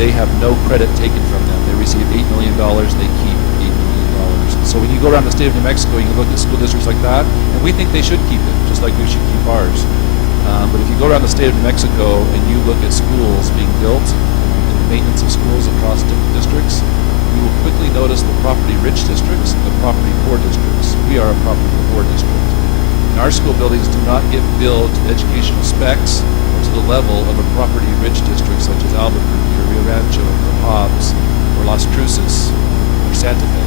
They have no credit taken from them. They receive $8 million, they keep $8 million. So when you go around the state of New Mexico, you can look at school districts like that, and we think they should keep it, just like we should keep ours. But if you go around the state of New Mexico and you look at schools being built and the maintenance of schools across different districts, you will quickly notice the property-rich districts and the property-poor districts. We are a property-poor district. And our school buildings do not get built to educational specs or to the level of a property-rich district such as Albuquerque or Rio Rancho or Hobbs or Las Cruces or Santa Fe.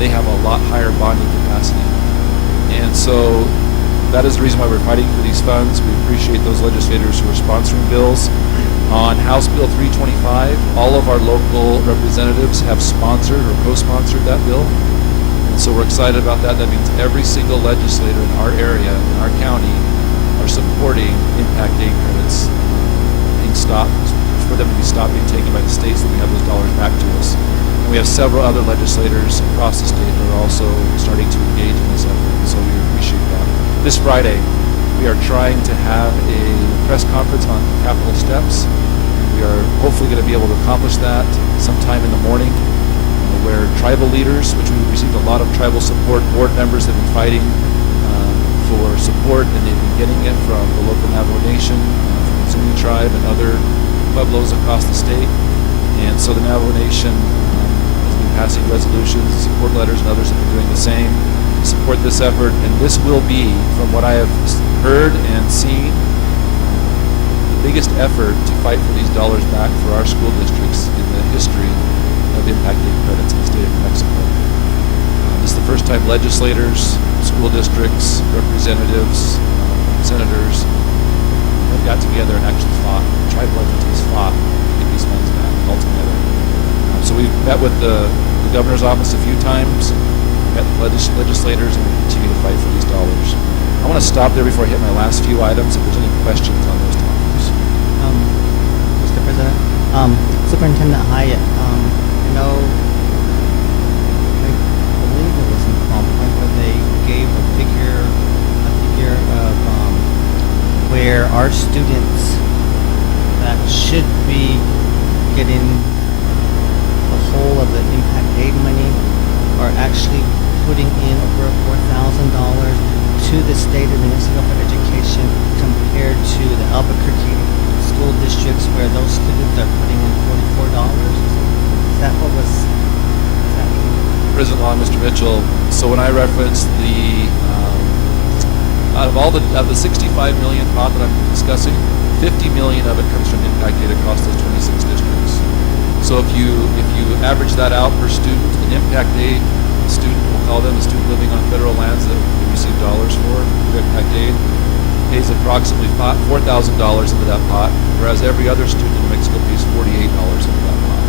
They have a lot higher bonding capacity. And so that is the reason why we're fighting for these funds. We appreciate those legislators who are sponsoring bills. On House Bill 325, all of our local representatives have sponsored or co-sponsored that bill. And so we're excited about that. That means every single legislator in our area, in our county, are supporting impact aid credits being stopped, for them to be stopped being taken by the states, that we have those dollars back to us. And we have several other legislators across the state that are also starting to engage in this effort, and so we appreciate that. This Friday, we are trying to have a press conference on Capitol steps. We are hopefully going to be able to accomplish that sometime in the morning, where tribal leaders, which we've received a lot of tribal support, board members have been fighting for support, and they've been getting it from the local Navajo Nation, from the Zuni tribe, and other pueblos across the state. And so the Navajo Nation has been passing resolutions, support letters, and others have been doing the same to support this effort. And this will be, from what I have heard and seen, the biggest effort to fight for these dollars back for our school districts in the history of impact aid credits in the state of New Mexico. This is the first time legislators, school districts, representatives, senators have got together and actually fought, tribal entities fought to get these funds back all together. So we've met with the governor's office a few times, met with legislators, and we continue to fight for these dollars. I want to stop there before I hit my last few items, if there's any questions on those topics. Mr. President, Superintendent Hyatt, I know, I believe it was in Palm Point where they gave a figure of where our students that should be getting the whole of the impact aid money are actually putting in over $4,000 to the state of New Mexico for education compared to the Albuquerque school districts where those students are putting in $44. Is that what was happening? President Long, Mr. Mitchell, so when I referenced the out of the 65 million pot that I'm discussing, 50 million of it comes from impact aid across those 26 districts. So if you average that out per student, an impact aid student, we'll call them a student living on federal lands that we receive dollars for impact aid, pays approximately $4,000 into that pot, whereas every other student in New Mexico pays $48 into that pot.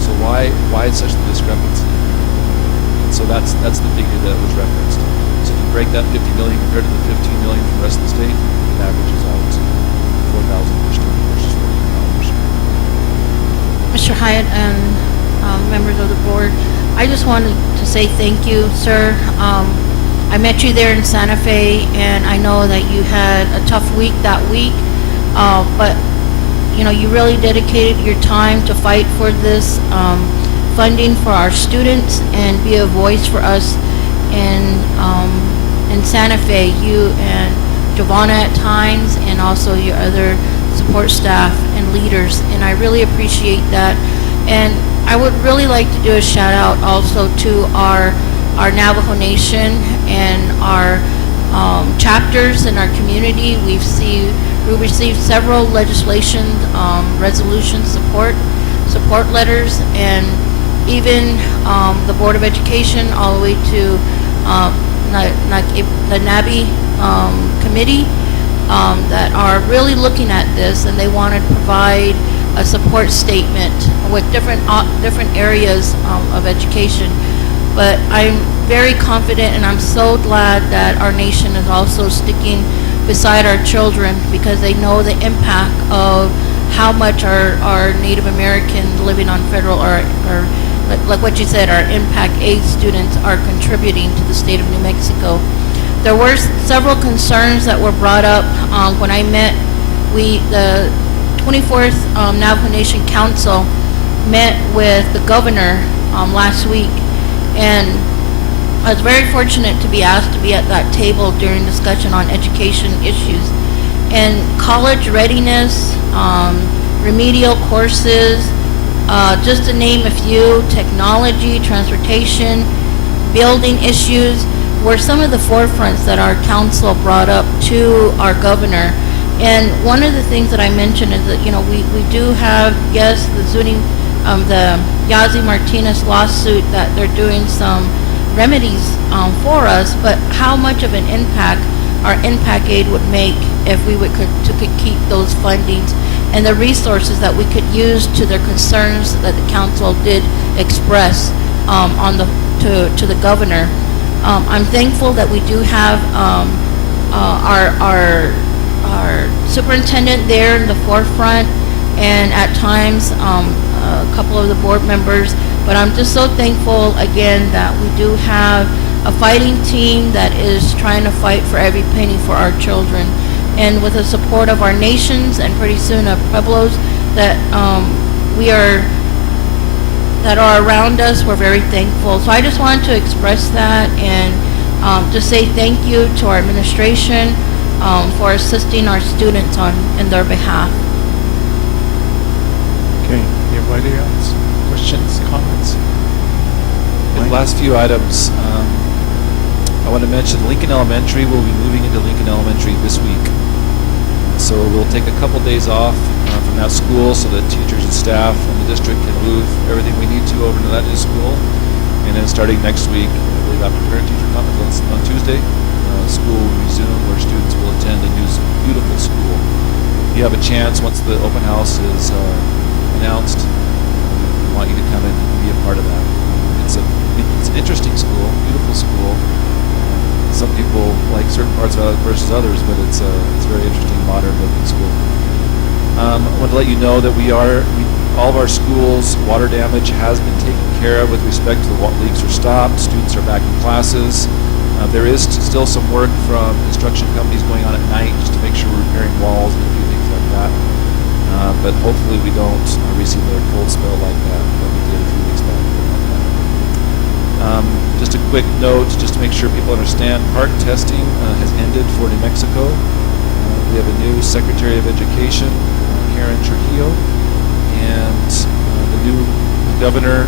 So why is such the discrepancy? And so that's the figure that was referenced. So if you break that 50 million compared to the 15 million from the rest of the state, it averages out to 4,000 per student versus $48. Mr. Hyatt and members of the board, I just wanted to say thank you, sir. I met you there in Santa Fe, and I know that you had a tough week that week, but you know, you really dedicated your time to fight for this funding for our students and be a voice for us in Santa Fe. You and Giovanna at times, and also your other support staff and leaders, and I really appreciate that. And I would really like to do a shout out also to our Navajo Nation and our chapters in our community. We received several legislation, resolution support letters, and even the Board of Education all the way to the NABI committee that are really looking at this, and they want to provide a support statement with different areas of education. But I'm very confident, and I'm so glad that our nation is also sticking beside our children, because they know the impact of how much our Native Americans living on federal, or like what you said, our impact aid students are contributing to the state of New Mexico. There were several concerns that were brought up when I met. The 24th Navajo Nation Council met with the governor last week, and I was very fortunate to be asked to be at that table during discussion on education issues. And college readiness, remedial courses, just to name a few, technology, transportation, building issues, were some of the forefronts that our council brought up to our governor. And one of the things that I mentioned is that, you know, we do have, yes, the Zuni, the Yazzie Martinez lawsuit, that they're doing some remedies for us, but how much of an impact our impact aid would make if we could keep those fundings and the resources that we could use to their concerns that the council did express to the governor. I'm thankful that we do have our superintendent there in the forefront, and at times a couple of the board members. But I'm just so thankful again that we do have a fighting team that is trying to fight for every penny for our children, and with the support of our nations and pretty soon of pueblos that that are around us. We're very thankful. So I just wanted to express that, and Just say thank you to our administration for assisting our students in their behalf. Okay, anybody else? Questions, comments? The last few items, I want to mention Lincoln Elementary will be moving into Lincoln Elementary this week. So we'll take a couple days off from that school so that teachers and staff and the district can move everything we need to over to that new school. And then starting next week, I believe after parent-teacher conference on Tuesday, school will resume where students will attend a new beautiful school. If you have a chance, once the open house is announced, we want you to come in and be a part of that. It's an interesting school, beautiful school. Some people like certain parts of it versus others, but it's a very interesting, modern-looking school. I want to let you know that all of our schools' water damage has been taken care of with respect to the leaks are stopped. Students are back in classes. There is still some work from construction companies going on at night just to make sure we're repairing walls and a few things like that. But hopefully we don't receive another cold spell like that we did a few weeks back. Just a quick note, just to make sure people understand, park testing has ended for New Mexico. We have a new Secretary of Education, Karen Trujillo, and the new governor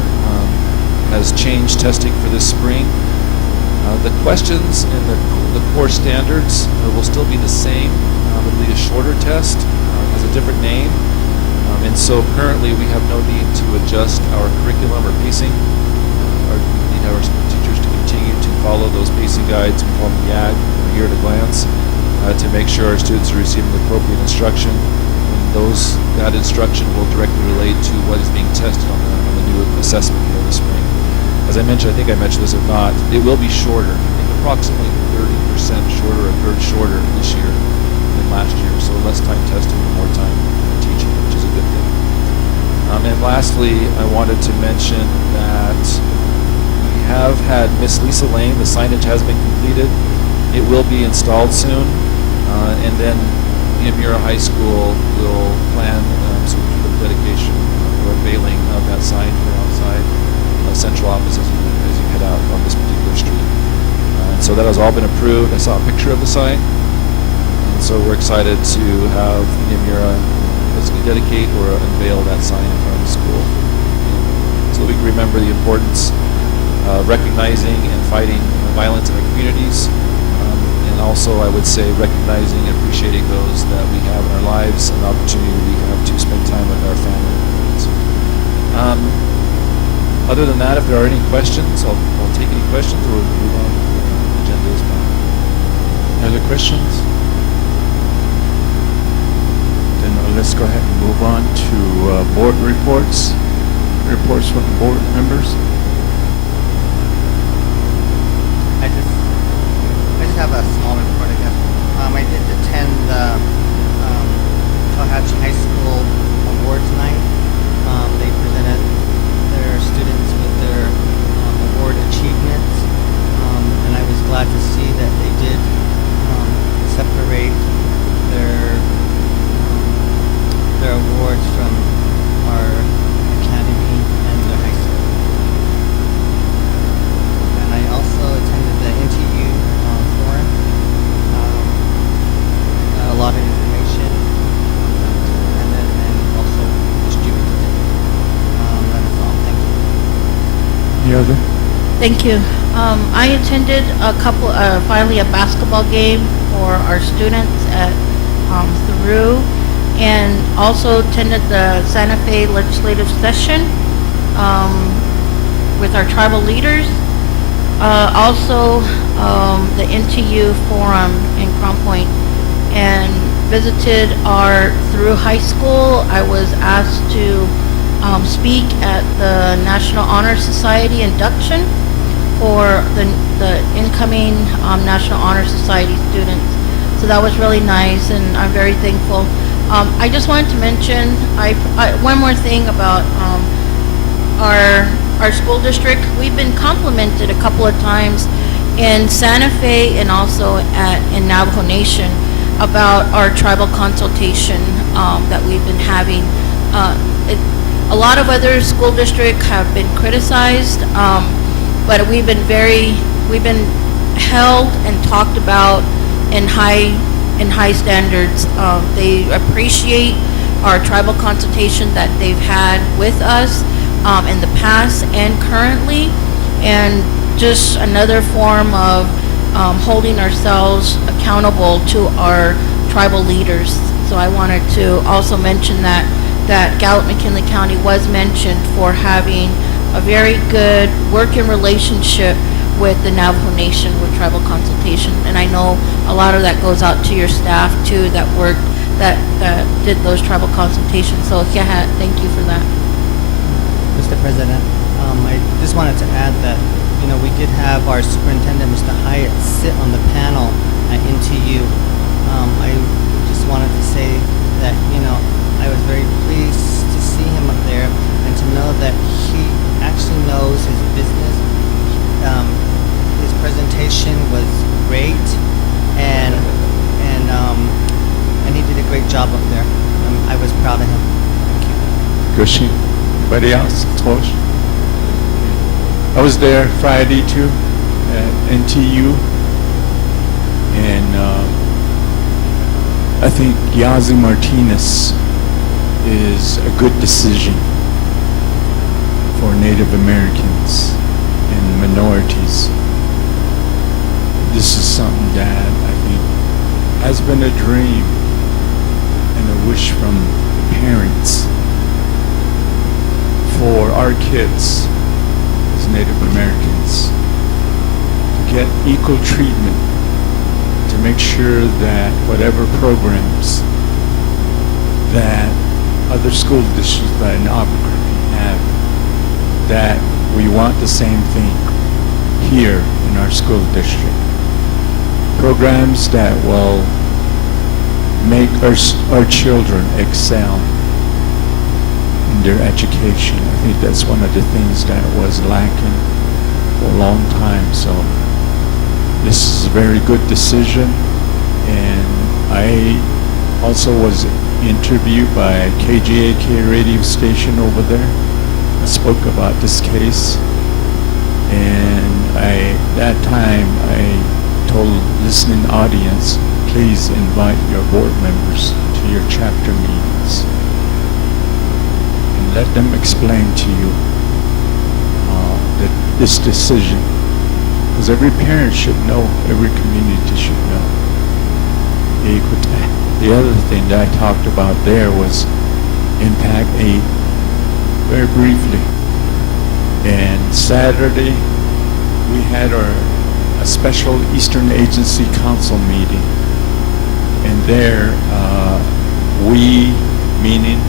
has changed testing for this spring. The questions and the core standards will still be the same. It'll be a shorter test, has a different name, and so currently we have no need to adjust our curriculum or pacing. We need our teachers to continue to follow those pacing guides, we call them YAG, year at a glance, to make sure our students are receiving the appropriate instruction. And that instruction will directly relate to what is being tested on the new assessment year this spring. As I mentioned, I think I mentioned this, if not, it will be shorter. I think approximately 30% shorter, a third shorter this year than last year. So less time testing and more time teaching, which is a good thing. And lastly, I wanted to mention that we have had Miss Lisa Lane. The signage has been completed. It will be installed soon. And then Emura High School will plan some sort of dedication or unveiling of that sign for outside central office as you head out on this particular street. And so that has all been approved. I saw a picture of the sign. And so we're excited to have Emura basically dedicate or unveil that sign in front of the school. So that we can remember the importance of recognizing and fighting violence in our communities. And also, I would say, recognizing and appreciating those that we have in our lives and the opportunity we have to spend time with our family and friends. Other than that, if there are any questions, I'll take any questions or we'll move on. The agenda is fine. Other questions? Then let's go ahead and move on to board reports. Reports from board members. I just have a small report, I guess. I did attend the Tallahatchie High School awards night. They presented their students with their award achievements, and I was glad to see that they did separate their awards from our academy and their high school. And I also attended the NTU forum. Got a lot of information and also distributed it. That is all. Thank you. Any other? Thank you. I attended finally a basketball game for our students at Theroux, and also attended the Santa Fe legislative session with our tribal leaders. Also, the NTU forum in Crown Point, and visited our Theroux High School. I was asked to speak at the National Honor Society induction for the incoming National Honor Society students. So that was really nice, and I'm very thankful. I just wanted to mention one more thing about our school district. We've been complimented a couple of times in Santa Fe and also in Navajo Nation about our tribal consultation that we've been having. A lot of other school districts have been criticized, but we've been held and talked about in high standards. They appreciate our tribal consultation that they've had with us in the past and currently, and just another form of holding ourselves accountable to our tribal leaders. So I wanted to also mention that Gallup McKinley County was mentioned for having a very good working relationship with the Navajo Nation with tribal consultation. And I know a lot of that goes out to your staff too that worked, that did those tribal consultations. So yeah, thank you for that. Mr. President, I just wanted to add that, we did have our superintendent, Mr. Hyatt, sit on the panel at NTU. I just wanted to say that, I was very pleased to see him up there and to know that he actually knows his business. His presentation was great, and he did a great job up there. I was proud of him. Thank you. Gushing. Anybody else? Tosh? I was there Friday too at NTU, and I think Yazzie Martinez is a good decision for Native Americans and minorities. This is something that I think has been a dream and a wish from parents for our kids as Native Americans to get equal treatment, to make sure that whatever programs that other school districts that in Albuquerque have, that we want the same thing here in our school district. Programs that will make our children excel in their education. I think that's one of the things that was lacking for a long time. So this is a very good decision, and I also was interviewed by KGAK radio station over there. I spoke about this case, and that time I told listening audience, please invite your board members to your chapter meetings and let them explain to you this decision, because every parent should know, every community should know. The other thing that I talked about there was Impact 8, very briefly. And Saturday, we had a special Eastern Agency Council meeting. And there, we, meaning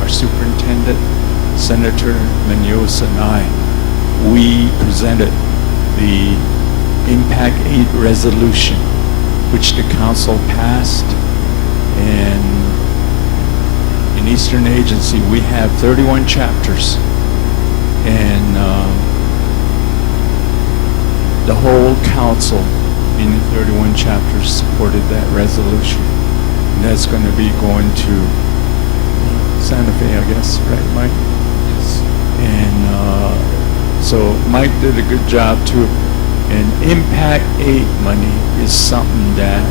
our superintendent, Senator Munoz, and I, we presented the Impact 8 resolution, which the council passed. And in Eastern Agency, we have 31 chapters, and the whole council, meaning 31 chapters, supported that resolution. And that's going to be going to Santa Fe, I guess, right, Mike? Yes. And so Mike did a good job too. And Impact 8 money is something that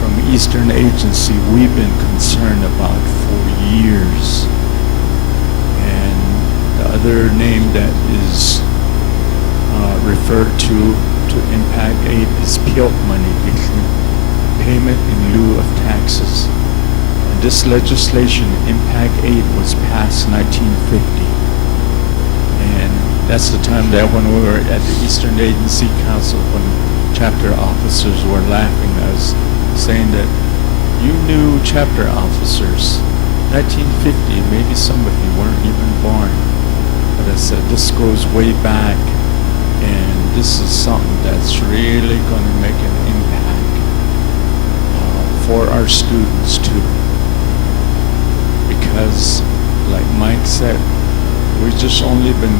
from Eastern Agency we've been concerned about for years. And the other name that is referred to Impact 8 is PILT money, payment in lieu of taxes. And this legislation, Impact 8, was passed in 1950. And that's the time that when we were at the Eastern Agency Council, when chapter officers were laughing at us, saying that you knew chapter officers. 1950, maybe some of you weren't even born. But I said, this goes way back, and this is something that's really going to make an impact for our students too. Because, like Mike said, we've just only been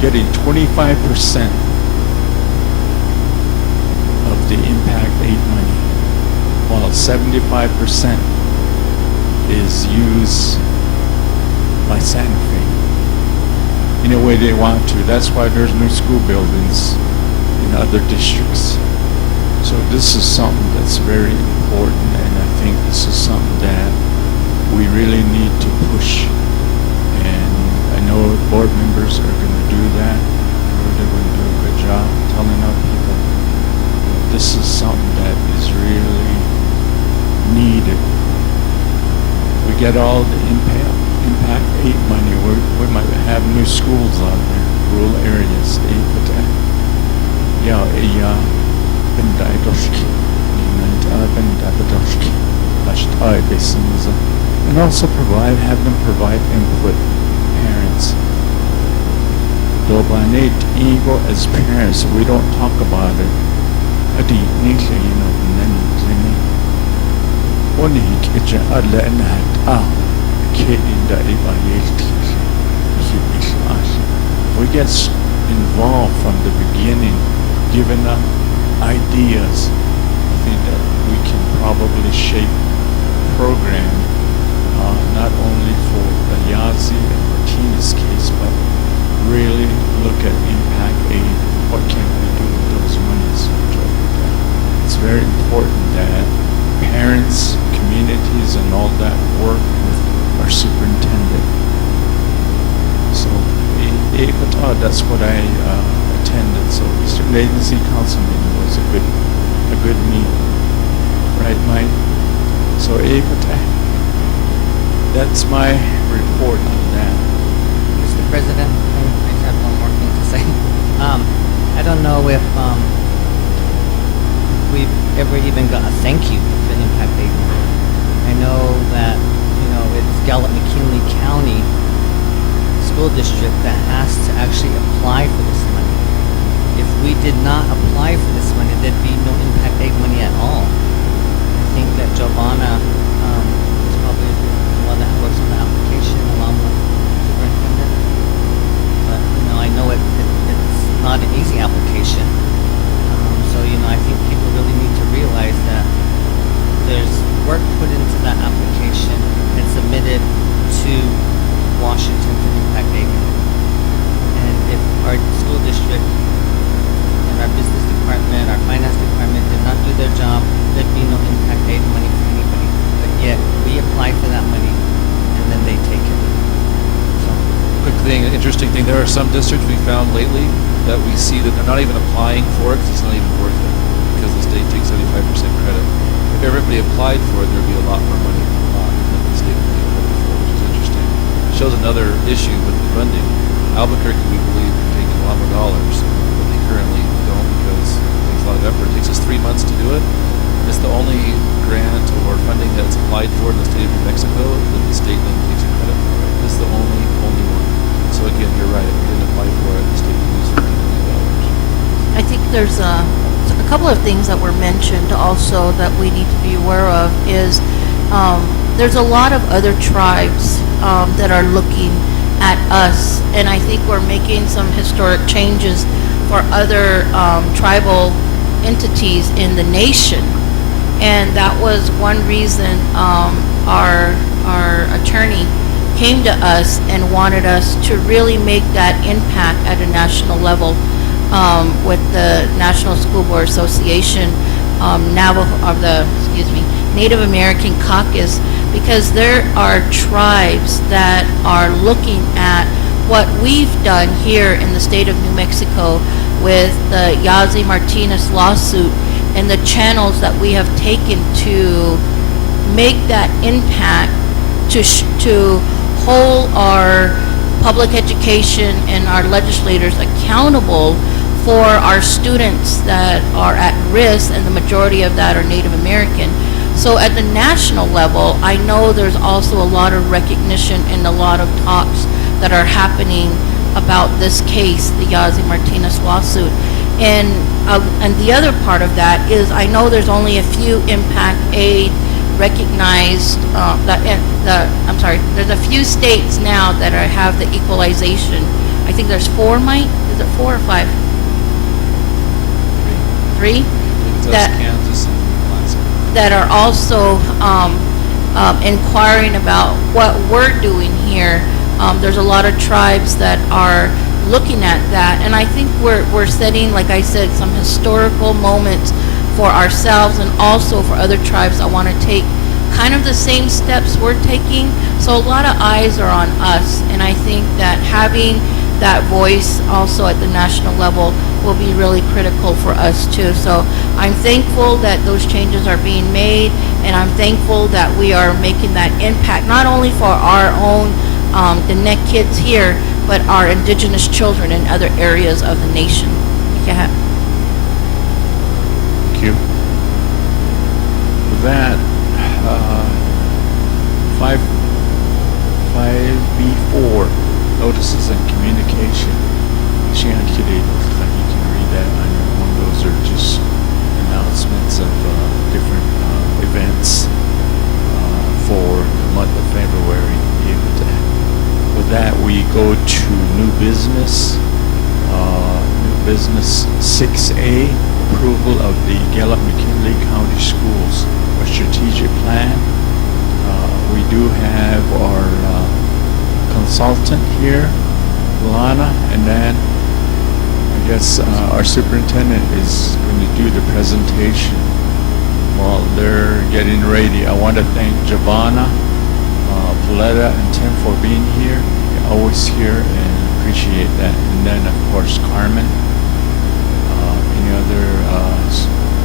getting 25% of the Impact 8 money, while 75% is used by Santa Fe in a way they want to. That's why there's no school buildings in other districts. So this is something that's very important, and I think this is something that we really need to push. And I know board members are going to do that. I know they're going to do a good job telling our people. This is something that is really needed. We get all the impact 8 money. We might have new schools out there, rural areas. And also have them provide input, parents. As parents, we don't talk about it. We get involved from the beginning, giving them ideas. I think that we can probably shape a program not only for the Yazzie and Martinez case, but really look at impact aid. What can we do with those monies? It's very important that parents, communities, and all that work with our superintendent. So that's what I attended. So Eastern Agency Council meeting was a good meeting, right, Mike? So that's my report on that. Mr. President, I just have one more thing to say. I don't know if we've ever even got a thank you for impact aid. I know that it's Gallup McKinley County School District that has to actually apply for this money. If we did not apply for this money, there'd be no impact aid money at all. I think that Giovanna is probably the one that works on the application along with the superintendent. But I know it's not an easy application. So I think people really need to realize that there's work put into that application and submitted to Washington for impact aid. And if our school district and our business department, our finance department did not do their job, there'd be no impact aid money for anybody. But yet we apply for that money and then they take it. So Quick thing, an interesting thing, there are some districts we found lately that we see that they're not even applying for it because it's not even worth it, because the state takes 75% credit. If everybody applied for it, there'd be a lot more money that the state would take credit for, which is interesting. It shows another issue with the funding. Albuquerque, we believe, are taking a lot more dollars, but they currently don't because it takes a lot of effort. It takes us 3 months to do it. It's the only grant or funding that's applied for in the state of New Mexico that the state then takes a credit for it. This is the only one. So again, you're right, if we didn't apply for it, the state would lose $3 million. I think there's a couple of things that were mentioned also that we need to be aware of is there's a lot of other tribes that are looking at us, and I think we're making some historic changes for other tribal entities in the nation, and that was one reason our attorney came to us and wanted us to really make that impact at a national level with the National School Board Association, Native American Caucus, because there are tribes that are looking at what we've done here in the state of New Mexico with the Yazzie Martinez lawsuit and the channels that we have taken to make that impact to hold our public education and our legislators accountable for our students that are at risk, and the majority of that are Native American. So at the national level, I know there's also a lot of recognition and a lot of talks that are happening about this case, the Yazzie Martinez lawsuit. And the other part of that is I know there's only a few impact aid recognized, there's a few states now that have the equalization. I think there's 4, Mike? Is it 4 or 5? 3? That, Kansas, and Alaska. that are also inquiring about what we're doing here. There's a lot of tribes that are looking at that. And I think we're setting, like I said, some historical moments for ourselves and also for other tribes that want to take kind of the same steps we're taking. So a lot of eyes are on us, and I think that having that voice also at the national level will be really critical for us too. So I'm thankful that those changes are being made, and I'm thankful that we are making that impact, not only for our own the neck kids here, but our indigenous children in other areas of the nation. Yeah. Thank you. With that, 5B4, notices and communication. Shian Kiri, you can read that on your own. Those are just announcements of different events for the month of February. With that, we go to new business. New business 6A, approval of the Gallup McKinley County Schools, a strategic plan. We do have our consultant here, Lana, and then I guess our superintendent is going to do the presentation. While they're getting ready, I want to thank Giovanna, Paletta, and Tim for being here. You're always here, and appreciate that. And then, of course, Carmen. Any other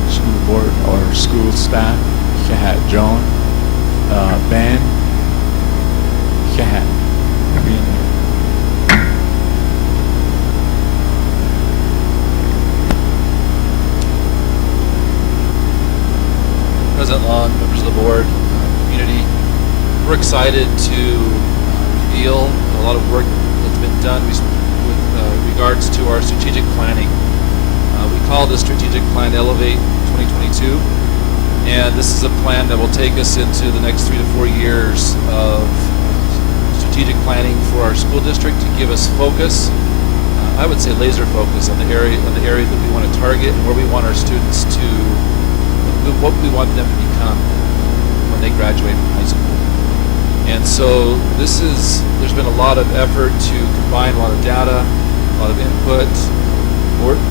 school board or school staff? Shahat, Joan, Ben, Shahat, being here. President Long, members of the board, community, we're excited to reveal a lot of work that's been done with regards to our strategic planning. We call this strategic plan Elevate 2022, and this is a plan that will take us into the next 3 to 4 years of strategic planning for our school district to give us focus. I would say laser focus on the areas that we want to target and where we want our students to, what we want them to become when they graduate from high school. And so there's been a lot of effort to combine a lot of data, a lot of input.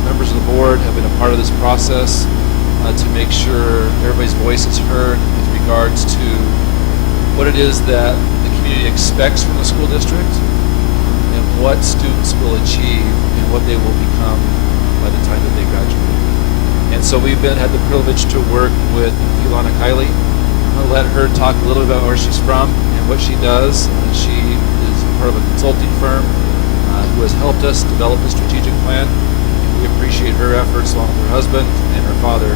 Members of the board have been a part of this process to make sure everybody's voice is heard with regards to what it is that the community expects from the school district and what students will achieve and what they will become by the time that they graduate. And so we've had the privilege to work with Ilana Kiley. I'm going to let her talk a little bit about where she's from and what she does. She is part of a consulting firm who has helped us develop the strategic plan. We appreciate her efforts along with her husband and her father,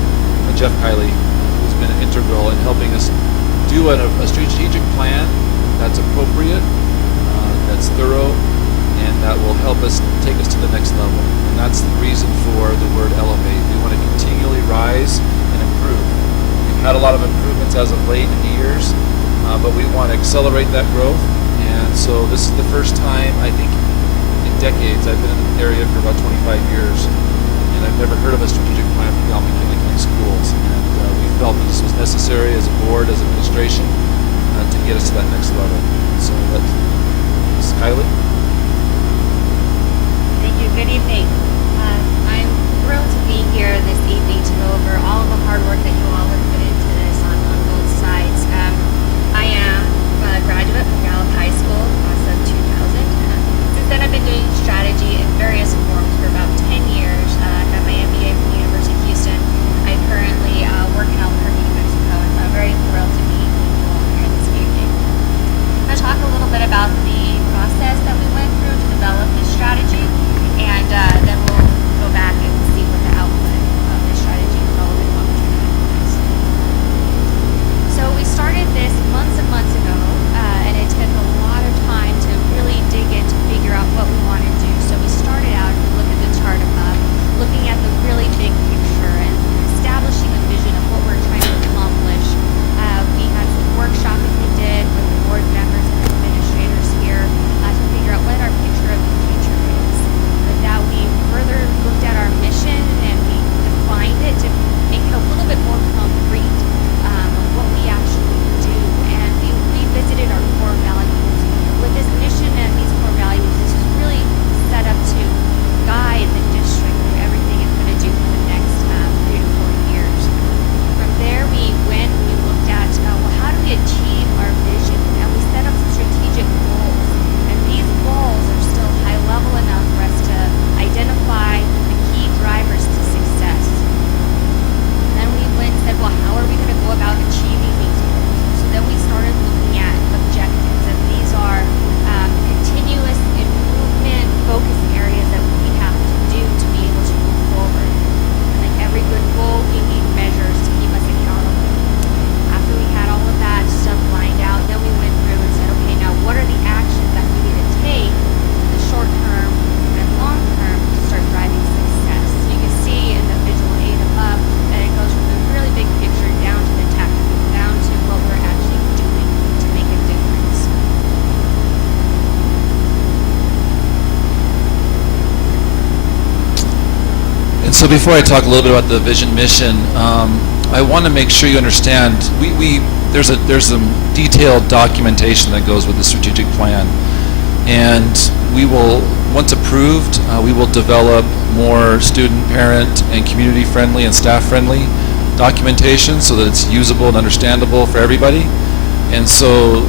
Jeff Kiley, who's been integral in helping us do a strategic plan that's appropriate, that's thorough, and that will help us take us to the next level. And that's the reason for the word elevate. We want to continually rise and improve. We've had a lot of improvements as of late in the years, but we want to accelerate that growth. And so this is the first time, I think, in decades. I've been in the area for about 25 years, and I've never heard of a strategic plan for Gallup McKinley County Schools. And we felt that this was necessary as a board, as administration, to get us to that next level. So that's Ms. Kiley. Thank you. Good evening. I'm thrilled to be here this evening to go over all of the hard work that you all have put into this on both sides. I am a graduate from Gallup High School, class of 2000. Since then, I've been doing strategy in various forms for about 10 years. I have my MBA from the University of Houston. I currently work in Albuquerque, New Mexico, and so I'm very thrilled to be here this evening. I'm going to talk a little bit about the process that we So before I talk a little bit about the vision mission, I want to make sure you understand, there's some detailed documentation that goes with the strategic plan. And we will, once approved, we will develop more student, parent, and community-friendly and staff-friendly documentation so that it's usable and understandable for everybody. And so,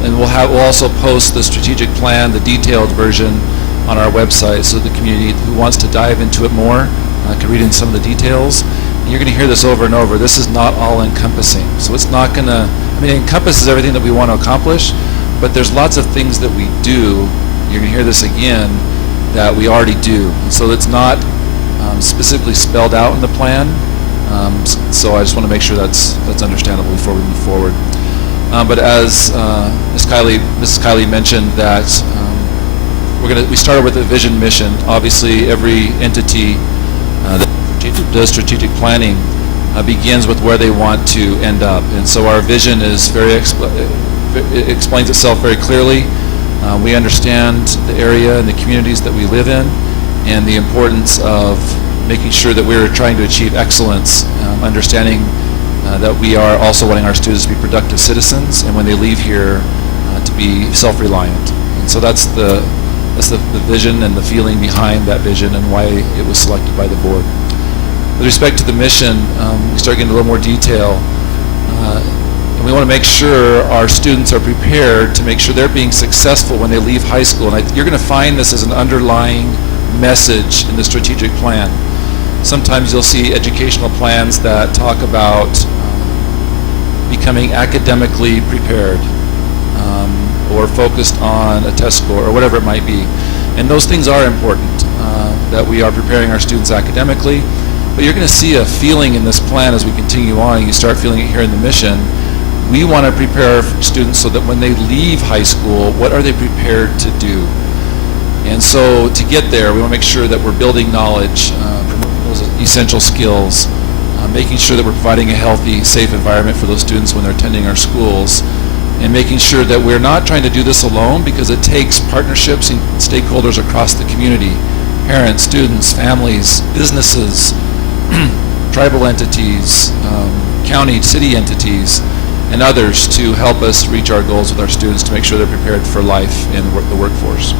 and we'll also post the strategic plan, the detailed version, on our website so the community who wants to dive into it more can read in some of the details. And you're going to hear this over and over. This is not all-encompassing. So it's not going to, I mean, it encompasses everything that we want to accomplish, but there's lots of things that we do, you're going to hear this again, that we already do. And so it's not specifically spelled out in the plan. So I just want to make sure that's understandable before we move forward. But as Mrs. Kiley mentioned, that we started with a vision mission. Obviously, every entity that does strategic planning begins with where they want to end up, and so our vision is it explains itself very clearly. We understand the area and the communities that we live in, and the importance of making sure that we're trying to achieve excellence, understanding that we are also wanting our students to be productive citizens, and when they leave here, to be self-reliant. And so that's the vision and the feeling behind that vision and why it was selected by the board. With respect to the mission, we start getting a little more detail. And we want to make sure our students are prepared to make sure they're being successful when they leave high school. And you're going to find this as an underlying message in the strategic plan. Sometimes you'll see educational plans that talk about becoming academically prepared, or focused on a test score, or whatever it might be. And those things are important, that we are preparing our students academically. But you're going to see a feeling in this plan as we continue on, and you start feeling it here in the mission. We want to prepare our students so that when they leave high school, what are they prepared to do? And so to get there, we want to make sure that we're building knowledge, promoting those essential skills, making sure that we're providing a healthy, safe environment for those students when they're attending our schools, and making sure that we're not trying to do this alone, because it takes partnerships and stakeholders across the community, parents, students, families, businesses, tribal entities, county, city entities, and others to help us reach our goals with our students to make sure they're prepared for life in the workforce.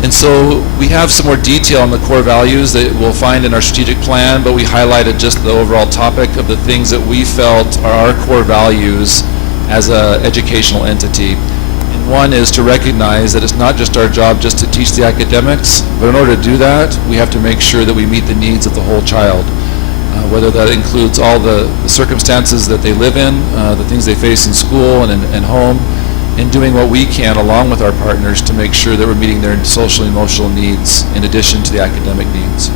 And so we have some more detail on the core values that we'll find in our strategic plan, but we highlighted just the overall topic of the things that we felt are our core values as an educational entity. And one is to recognize that it's not just our job just to teach the academics, but in order to do that, we have to make sure that we meet the needs of the whole child, whether that includes all the circumstances that they live in, the things they face in school and home, and doing what we can along with our partners to make sure that we're meeting their social and emotional needs in addition to the academic needs.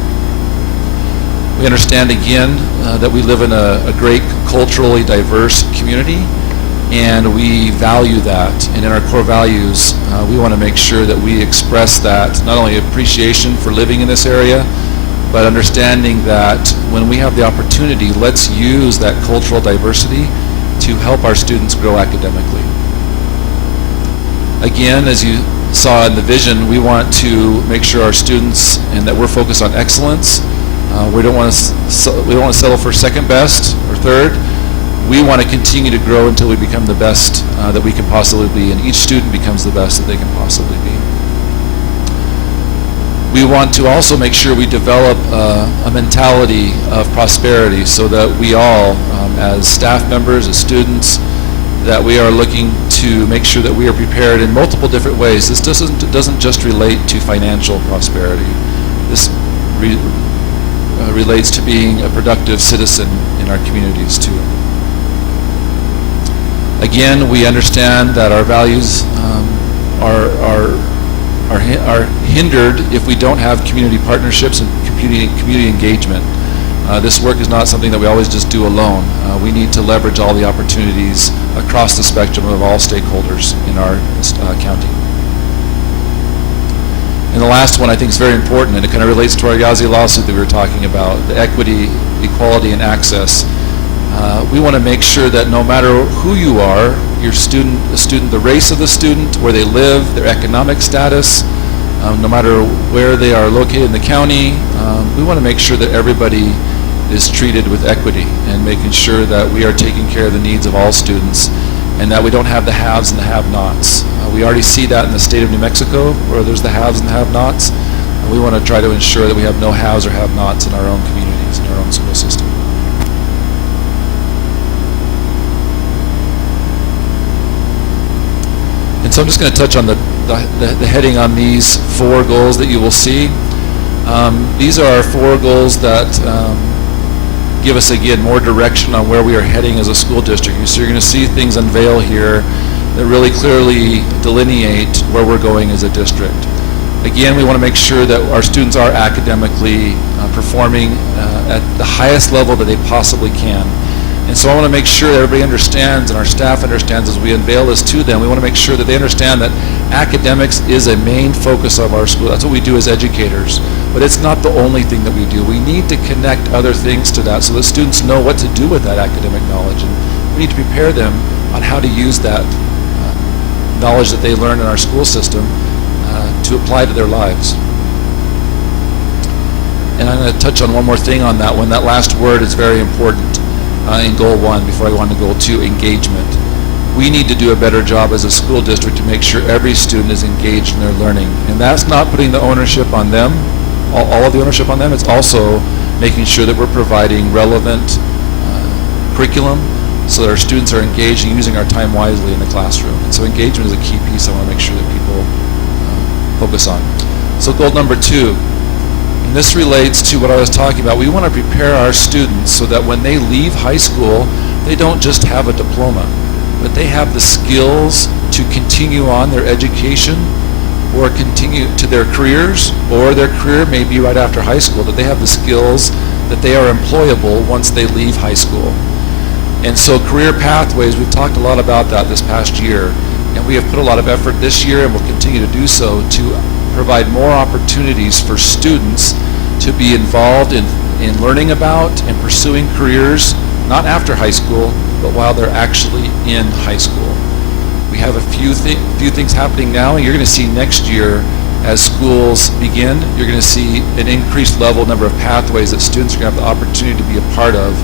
We understand again that we live in a great culturally diverse community, and we value that. And in our core values, we want to make sure that we express that, not only appreciation for living in this area, but understanding that when we have the opportunity, let's use that cultural diversity to help our students grow academically. Again, as you saw in the vision, we want to make sure our students, and that we're focused on excellence. We don't want to settle for second best or third. We want to continue to grow until we become the best that we can possibly be, and each student becomes the best that they can possibly be. We want to also make sure we develop a mentality of prosperity so that we all, as staff members, as students, that we are looking to make sure that we are prepared in multiple different ways. This doesn't just relate to financial prosperity. This relates to being a productive citizen in our communities too. Again, we understand that our values are hindered if we don't have community partnerships and community engagement. This work is not something that we always just do alone. We need to leverage all the opportunities across the spectrum of all stakeholders in our county. And the last one I think is very important, and it kind of relates to our Yazzie lawsuit that we were talking about, the equity, equality, and access. We want to make sure that no matter who you are, the student, the race of the student, where they live, their economic status, no matter where they are located in the county. We want to make sure that everybody is treated with equity and making sure that we are taking care of the needs of all students and that we don't have the haves and the have-nots. We already see that in the state of New Mexico, where there's the haves and the have-nots. We want to try to ensure that we have no haves or have-nots in our own communities, in our own school system. And so I'm just going to touch on the heading on these 4 goals that you will see. These are our 4 goals that give us, again, more direction on where we are heading as a school district. So you're going to see things unveil here that really clearly delineate where we're going as a district. Again, we want to make sure that our students are academically performing at the highest level that they possibly can. And so I want to make sure that everybody understands and our staff understands as we unveil this to them. We want to make sure that they understand that academics is a main focus of our school. That's what we do as educators. But it's not the only thing that we do. We need to connect other things to that so that students know what to do with that academic knowledge. And we need to prepare them on how to use that knowledge that they learn in our school system to apply to their lives. And I'm going to touch on one more thing on that one. That last word is very important in Goal 1 before I go on to Goal 2, engagement. We need to do a better job as a school district to make sure every student is engaged in their learning. And that's not putting the ownership on them, all of the ownership on them. It's also making sure that we're providing relevant curriculum so that our students are engaged and using our time wisely in the classroom. And so engagement is a key piece I want to make sure that people focus on. So goal number 2, and this relates to what I was talking about. We want to prepare our students so that when they leave high school, they don't just have a diploma, but they have the skills to continue on their education or continue to their careers, or their career may be right after high school, that they have the skills that they are employable once they leave high school. And so career pathways, we've talked a lot about that this past year, and we have put a lot of effort this year and will continue to do so to provide more opportunities for students to be involved in learning about and pursuing careers, not after high school, but while they're actually in high school. We have a few things happening now, and you're going to see next year as schools begin, you're going to see an increased number of pathways that students are going to have the opportunity to be a part of.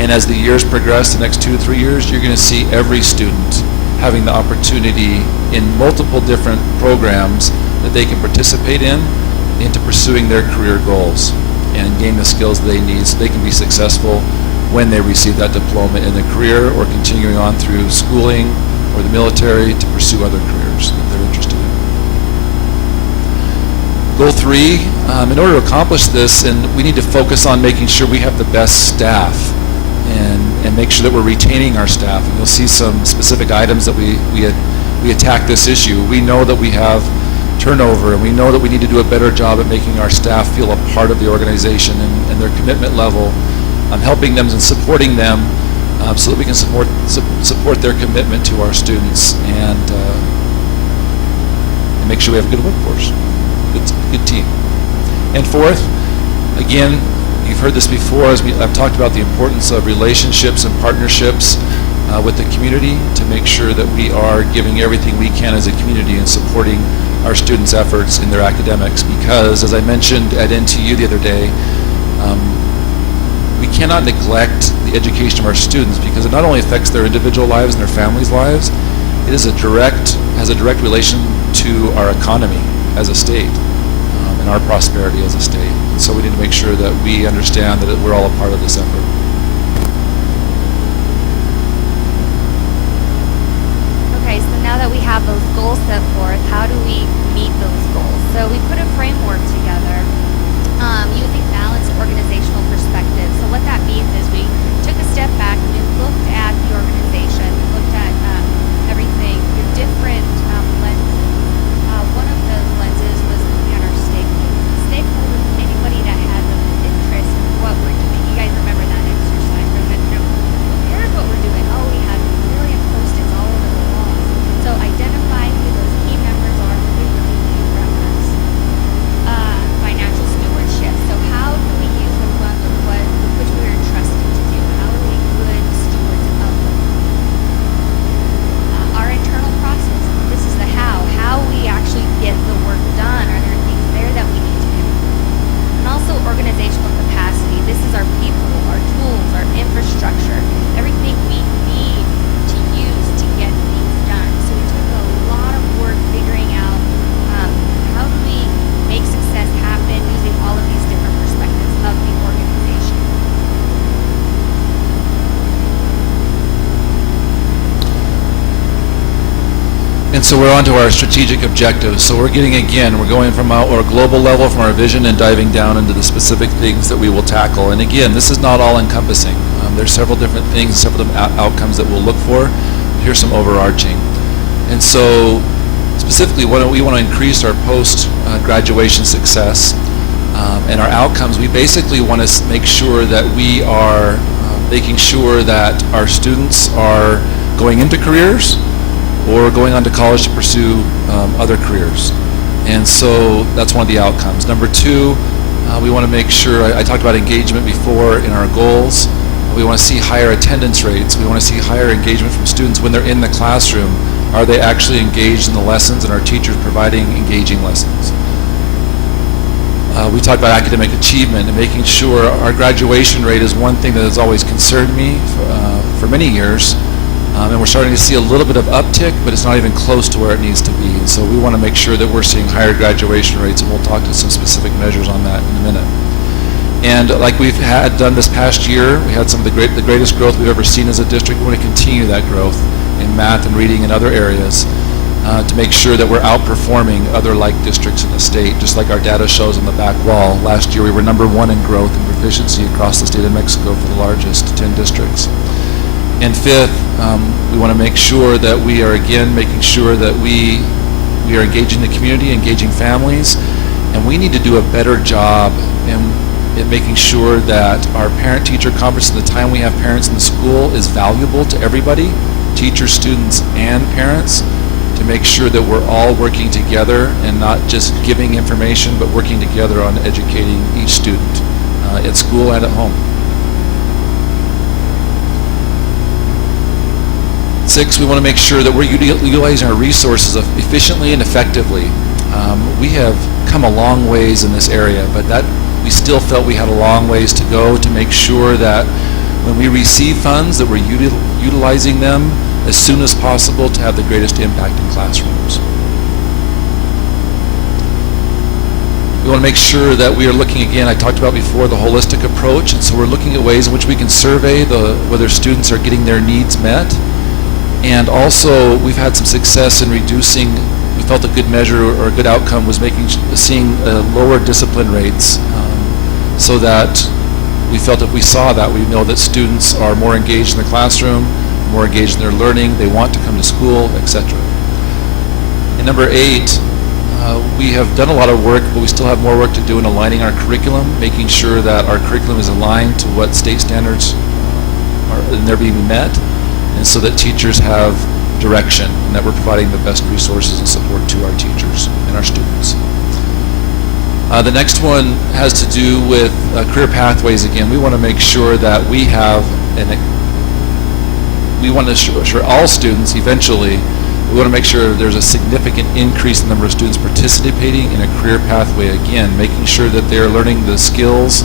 And as the years progress, the next 2 to 3 years, you're going to see every student having the opportunity in multiple different programs that they can participate in into pursuing their career goals and gain the skills they need so they can be successful when they receive that diploma in the career or continuing on through schooling or the military to pursue other careers that they're interested in. Goal 3, in order to accomplish this, and we need to focus on making sure we have the best staff and make sure that we're retaining our staff. And you'll see some specific items that we attack this issue. We know that we have turnover, and we know that we need to do a better job at making our staff feel a part of the organization and their commitment level, helping them and supporting them so that we can support their commitment to our students and make sure we have a good workforce, good team. And 4th, again, you've heard this before as I've talked about the importance of relationships and partnerships with the community to make sure that we are giving everything we can as a community and supporting our students' efforts in their academics, because as I mentioned at NTU the other day, we cannot neglect the education of our students because it not only affects their individual lives and their families' lives, it has a direct relation to our economy as a state and our prosperity as a state. And so we need to make sure that we understand that we're all a part of this effort. Okay, so now that we have those goals set forth, how do we meet those goals? So we put a framework together using balanced organizational perspective. So what that means is we took a step back and we looked at the organization, we looked at everything through different lenses. One of those lenses was looking at our stakeholders. Stakeholders is anybody that has an interest in what we're doing. You guys remember that exercise where we said, here's what we're doing. Oh, we have a million post-its all over the walls. So identifying who those key members are, who they really need from us. Financial stewardship. So how do we use the funds of which we are entrusted to do? How are we good stewards of them? And so we're on to our strategic objectives. So we're going from our global level, from our vision, and diving down into the specific things that we will tackle. And again, this is not all encompassing. There's several different things, several different outcomes that we'll look for. Here's some overarching. And so specifically, we want to increase our post-graduation success and our outcomes. We basically want to make sure that we are making sure that our students are going into careers or going on to college to pursue other careers. And so that's one of the outcomes. Number two, we want to make sure, I talked about engagement before in our goals. We want to see higher attendance rates. We want to see higher engagement from students when they're in the classroom. Are they actually engaged in the lessons, and are teachers providing engaging lessons? We talked about academic achievement and making sure our graduation rate is one thing that has always concerned me for many years. And we're starting to see a little bit of uptick, but it's not even close to where it needs to be. And so we want to make sure that we're seeing higher graduation rates, and we'll talk to some specific measures on that in a minute. And like we've done this past year, we had some of the greatest growth we've ever seen as a district. We want to continue that growth in math and reading and other areas to make sure that we're outperforming other like districts in the state, just like our data shows on the back wall. Last year we were #1 in growth and proficiency across the state of Mexico for the largest 10 districts. And fifth, we want to make sure that we are, again, making sure that we are engaging the community, engaging families, and we need to do a better job in making sure that our parent-teacher conference and the time we have parents in the school is valuable to everybody, teachers, students, and parents, to make sure that we're all working together and not just giving information, but working together on educating each student at school and at home. 6, we want to make sure that we're utilizing our resources efficiently and effectively. We have come a long ways in this area, but we still felt we had a long ways to go to make sure that when we receive funds that we're utilizing them as soon as possible to have the greatest impact in classrooms. We want to make sure that we are looking, again, I talked about before, the holistic approach, and so we're looking at ways in which we can survey whether students are getting their needs met. And also, we've had some success in reducing, we felt a good measure or a good outcome was seeing lower discipline rates, so that we felt if we saw that, we know that students are more engaged in the classroom, more engaged in their learning, they want to come to school, etc. And number 8, we have done a lot of work, but we still have more work to do in aligning our curriculum, making sure that our curriculum is aligned to what state standards are, and they're being met, and so that teachers have direction and that we're providing the best resources and support to our teachers and our students. The next one has to do with career pathways. Again, we want to make sure that we have, we want to assure all students eventually, we want to make sure there's a significant increase in the number of students participating in a career pathway. Again, making sure that they're learning the skills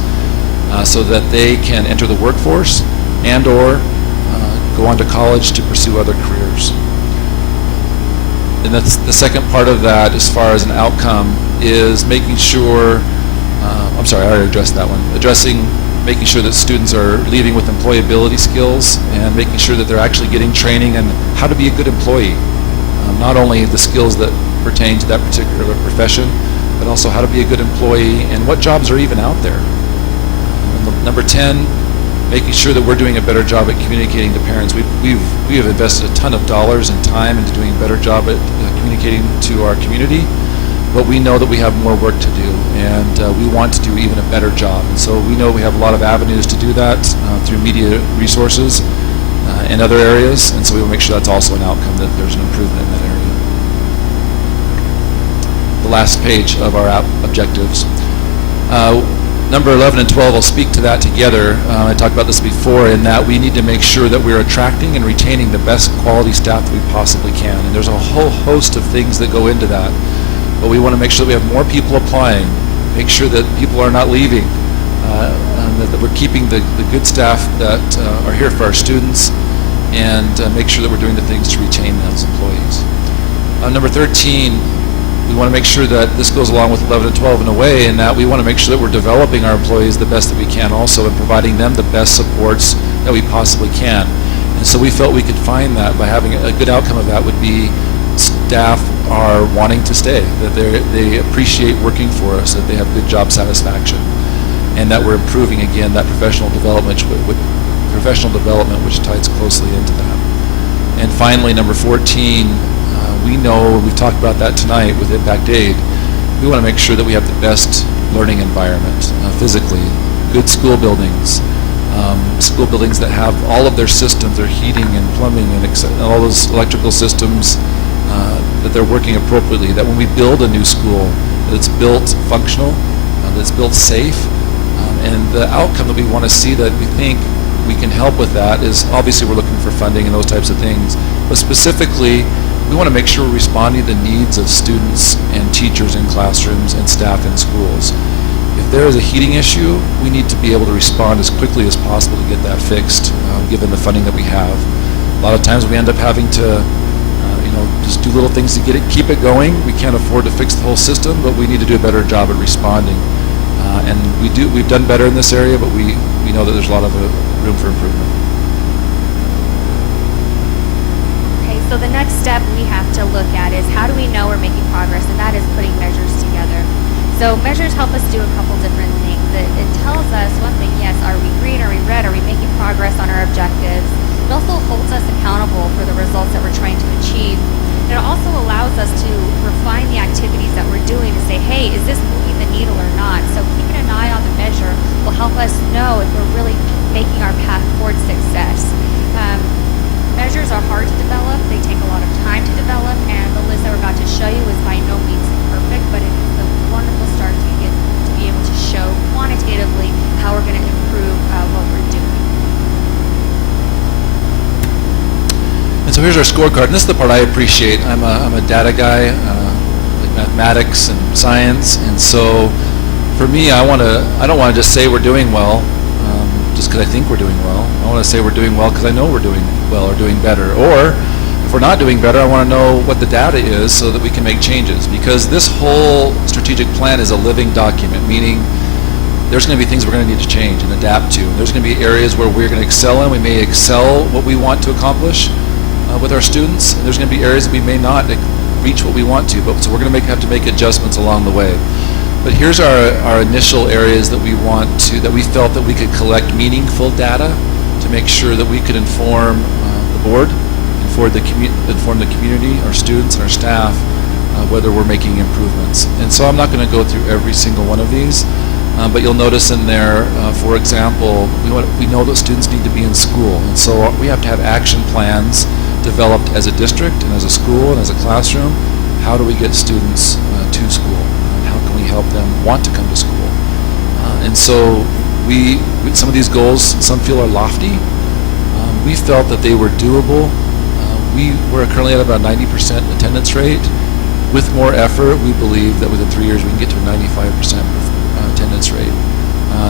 so that they can enter the workforce and or go on to college to pursue other careers. And that's the second part of that, as far as an outcome, is making sure, I'm sorry, I already addressed that one, making sure that students are leaving with employability skills and making sure that they're actually getting training on how to be a good employee. Not only the skills that pertain to that particular profession, but also how to be a good employee and what jobs are even out there. Number 10, making sure that we're doing a better job at communicating to parents. We have invested a ton of dollars and time into doing a better job at communicating to our community, but we know that we have more work to do, and we want to do even a better job. And so we know we have a lot of avenues to do that through media resources and other areas, and so we will make sure that's also an outcome, that there's an improvement in that area. The last page of our objectives. Number 11 and 12 will speak to that together. I talked about this before, in that we need to make sure that we're attracting and retaining the best quality staff that we possibly can. And there's a whole host of things that go into that. But we want to make sure that we have more people applying, make sure that people are not leaving, and that we're keeping the good staff that are here for our students, and make sure that we're doing the things to retain those employees. Number 13, we want to make sure that this goes along with 11 and 12 in a way, in that we want to make sure that we're developing our employees the best that we can also, and providing them the best supports that we possibly can. And so we felt we could find that by having a good outcome of that would be staff are wanting to stay, that they appreciate working for us, that they have good job satisfaction, and that we're improving again that professional development, which ties closely into that. And finally, number 14, we know, we've talked about that tonight with Impact Aid, we want to make sure that we have the best learning environment physically, good school buildings that have all of their systems, their heating and plumbing and all those electrical systems, that they're working appropriately, that when we build a new school, that it's built functional, that it's built safe, and the outcome that we want to see that we think we can help with that is, obviously we're looking for funding and those types of things, but specifically we want to make sure we're responding to the needs of students and teachers in classrooms and staff in schools. If there is a heating issue, we need to be able to respond as quickly as possible to get that fixed, given the funding that we have. A lot of times we end up having to just do little things to keep it going. We can't afford to fix the whole system, but we need to do a better job at responding. And we've done better in this area, but we know that there's a lot of room for improvement. Okay, so the next step we have to look at is how do we know we're making progress, and that is putting measures together. So measures help us do a couple different things. It tells us one thing, yes, are we green, are we red, are we making progress on our objectives? It also holds us accountable for the results that we're trying to achieve. It also allows us to refine the activities that we're doing to say, hey, is this moving the needle or not? So keeping an eye on the measure will help us know if we're really making our path towards success. Measures are hard to develop. They take a lot of time to develop, and the list that we're about to show you is by no means perfect, but it is a wonderful start to be able to show quantitatively how we're going to improve what we're doing. And so here's our scorecard, and this is the part I appreciate. I'm a data guy, like mathematics and science, and so for me, I don't want to just say we're doing well, just because I think we're doing well. I want to say we're doing well because I know we're doing well or doing better. Or if we're not doing better, I want to know what the data is so that we can make changes. Because this whole strategic plan is a living document, meaning there's going to be things we're going to need to change and adapt to. There's going to be areas where we're going to excel in. We may excel what we want to accomplish with our students. And there's going to be areas that we may not reach what we want to. So we're going to have to make adjustments along the way. But here's our initial areas that we felt that we could collect meaningful data to make sure that we could inform the board, inform the community, our students and our staff, whether we're making improvements. And so I'm not going to go through every single one of these, but you'll notice in there, for example, we know that students need to be in school, and so we have to have action plans developed as a district and as a school and as a classroom. How do we get students to school? Help them want to come to school. And so some of these goals, some feel are lofty. We felt that they were doable. We're currently at about 90% attendance rate. With more effort, we believe that within 3 years we can get to a 95% attendance rate.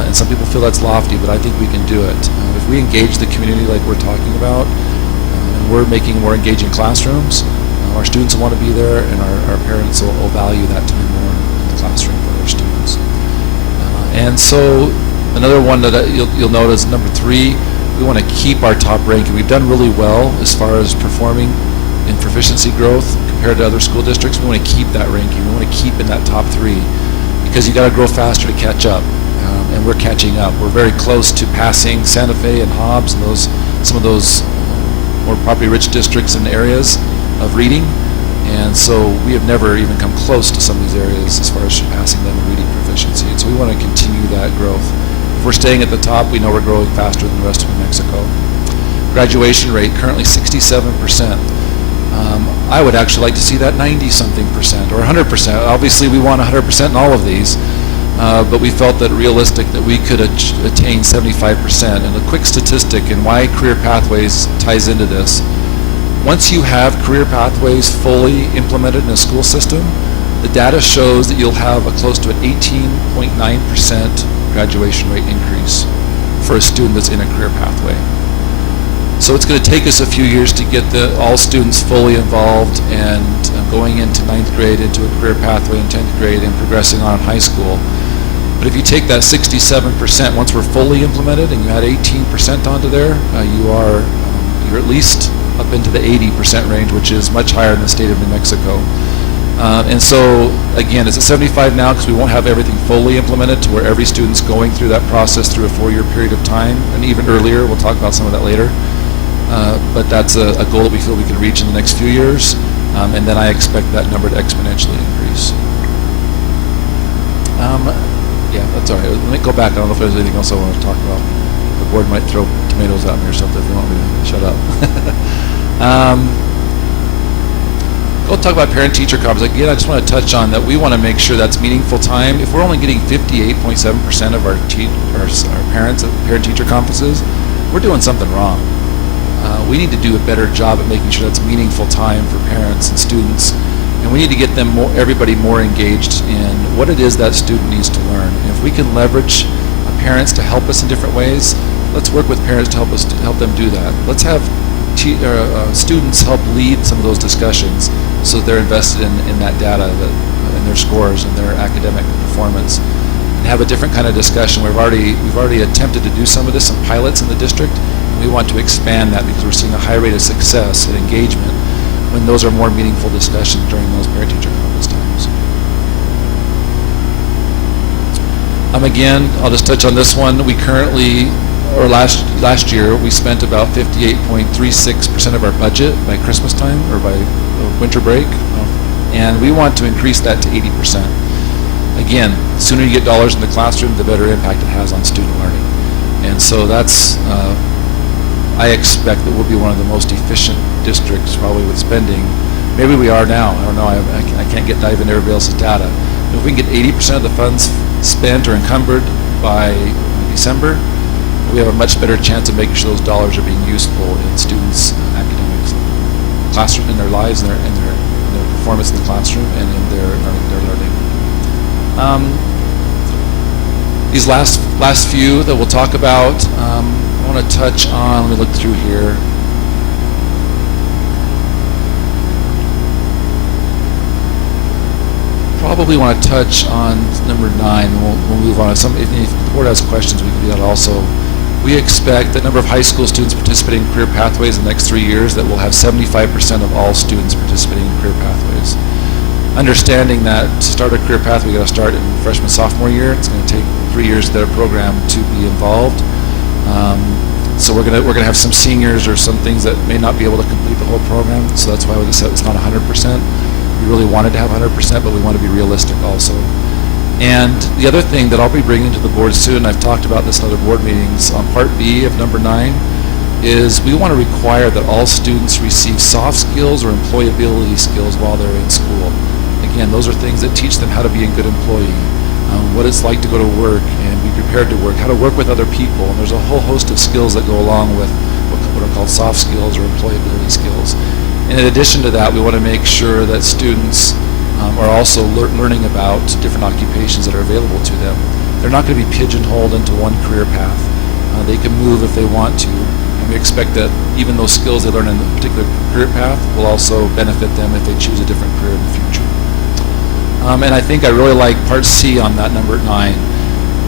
And some people feel that's lofty, but I think we can do it. If we engage the community like we're talking about, and we're making more engaging classrooms, our students will want to be there, and our parents will value that time more classroom for their students. And so another one that you'll notice, number 3, we want to keep our top ranking. We've done really well as far as performing in proficiency growth compared to other school districts. We want to keep that ranking. We want to keep in that top 3 because you got to grow faster to catch up, and we're catching up. We're very close to passing Santa Fe and Hobbs and some of those more property-rich districts and areas of reading. And so we have never even come close to some of these areas as far as surpassing them in reading proficiency. And so we want to continue that growth. If we're staying at the top, we know we're growing faster than the rest of New Mexico. Graduation rate, currently 67%. I would actually like to see that 90-something% or 100%. Obviously, we want 100% in all of these, but we felt that realistic that we could attain 75%. And a quick statistic and why career pathways ties into this. Once you have career pathways fully implemented in a school system, the data shows that you'll have close to an 18.9% graduation rate increase for a student that's in a career pathway. So it's going to take us a few years to get all students fully involved and going into 9th grade, into a career pathway in 10th grade, and progressing on in high school. But if you take that 67%, once we're fully implemented and you add 18% onto there, you're at least up into the 80% range, which is much higher than the state of New Mexico. And so, again, it's at 75 now because we won't have everything fully implemented to where every student's going through that process through a 4-year period of time, and even earlier. We'll talk about some of that later. But that's a goal that we feel we can reach in the next few years, and then I expect that number to exponentially increase. Yeah, that's all right. Let me go back. I don't know if there's anything else I want to talk about. The board might throw tomatoes at me or something if they want me to shut up. We'll talk about parent-teacher conferences. Again, I just want to touch on that we want to make sure that's meaningful time. If we're only getting 58.7% of our parents at parent-teacher conferences, we're doing something wrong. We need to do a better job at making sure that's meaningful time for parents and students, and we need to get them everybody more engaged in what it is that student needs to learn. And if we can leverage parents to help us in different ways, let's work with parents to help them do that. Let's have students help lead some of those discussions so that they're invested in that data, in their scores and their academic performance, and have a different kind of discussion. We've already attempted to do some of this, some pilots in the district. We want to expand that because we're seeing a high rate of success and engagement when those are more meaningful discussions during those parent-teacher conference times. Again, I'll just touch on this one. We currently, or last year, we spent about 58.36% of our budget by Christmas time or by winter break, and we want to increase that to 80%. Again, the sooner you get dollars in the classroom, the better impact it has on student learning. And so that's, I expect that we'll be one of the most efficient districts probably with spending. Maybe we are now. I don't know. I can't dive into everybody else's data. But if we can get 80% of the funds spent or encumbered by December, we have a much better chance of making sure those dollars are being useful in students' academics, classroom, in their lives, and their performance in the classroom, and in their learning. These last few that we'll talk about, I want to touch on. Let me look through here. Probably want to touch on number 9, and we'll move on. If the board has questions, we can do that also. We expect that number of high school students participating in career pathways in the next 3 years, that we'll have 75% of all students participating in career pathways. Understanding that to start a career pathway, we got to start in freshman, sophomore year. It's going to take 3 years of their program to be involved. So we're gonna have some seniors or some things that may not be able to complete the whole program. So that's why we said it's not 100%. We really wanted to have 100%, but we want to be realistic also. And the other thing that I'll be bringing to the board soon, I've talked about this in other board meetings, on Part B of number 9, is we want to require that all students receive soft skills or employability skills while they're in school. Again, those are things that teach them how to be a good employee, what it's like to go to work and be prepared to work, how to work with other people. And there's a whole host of skills that go along with what are called soft skills or employability skills. And in addition to that, we want to make sure that students are also learning about different occupations that are available to them. They're not going to be pigeonholed into one career path. They can move if they want to. And we expect that even those skills they learn in a particular career path will also benefit them if they choose a different career in the future. And I think I really like Part C on that number 9,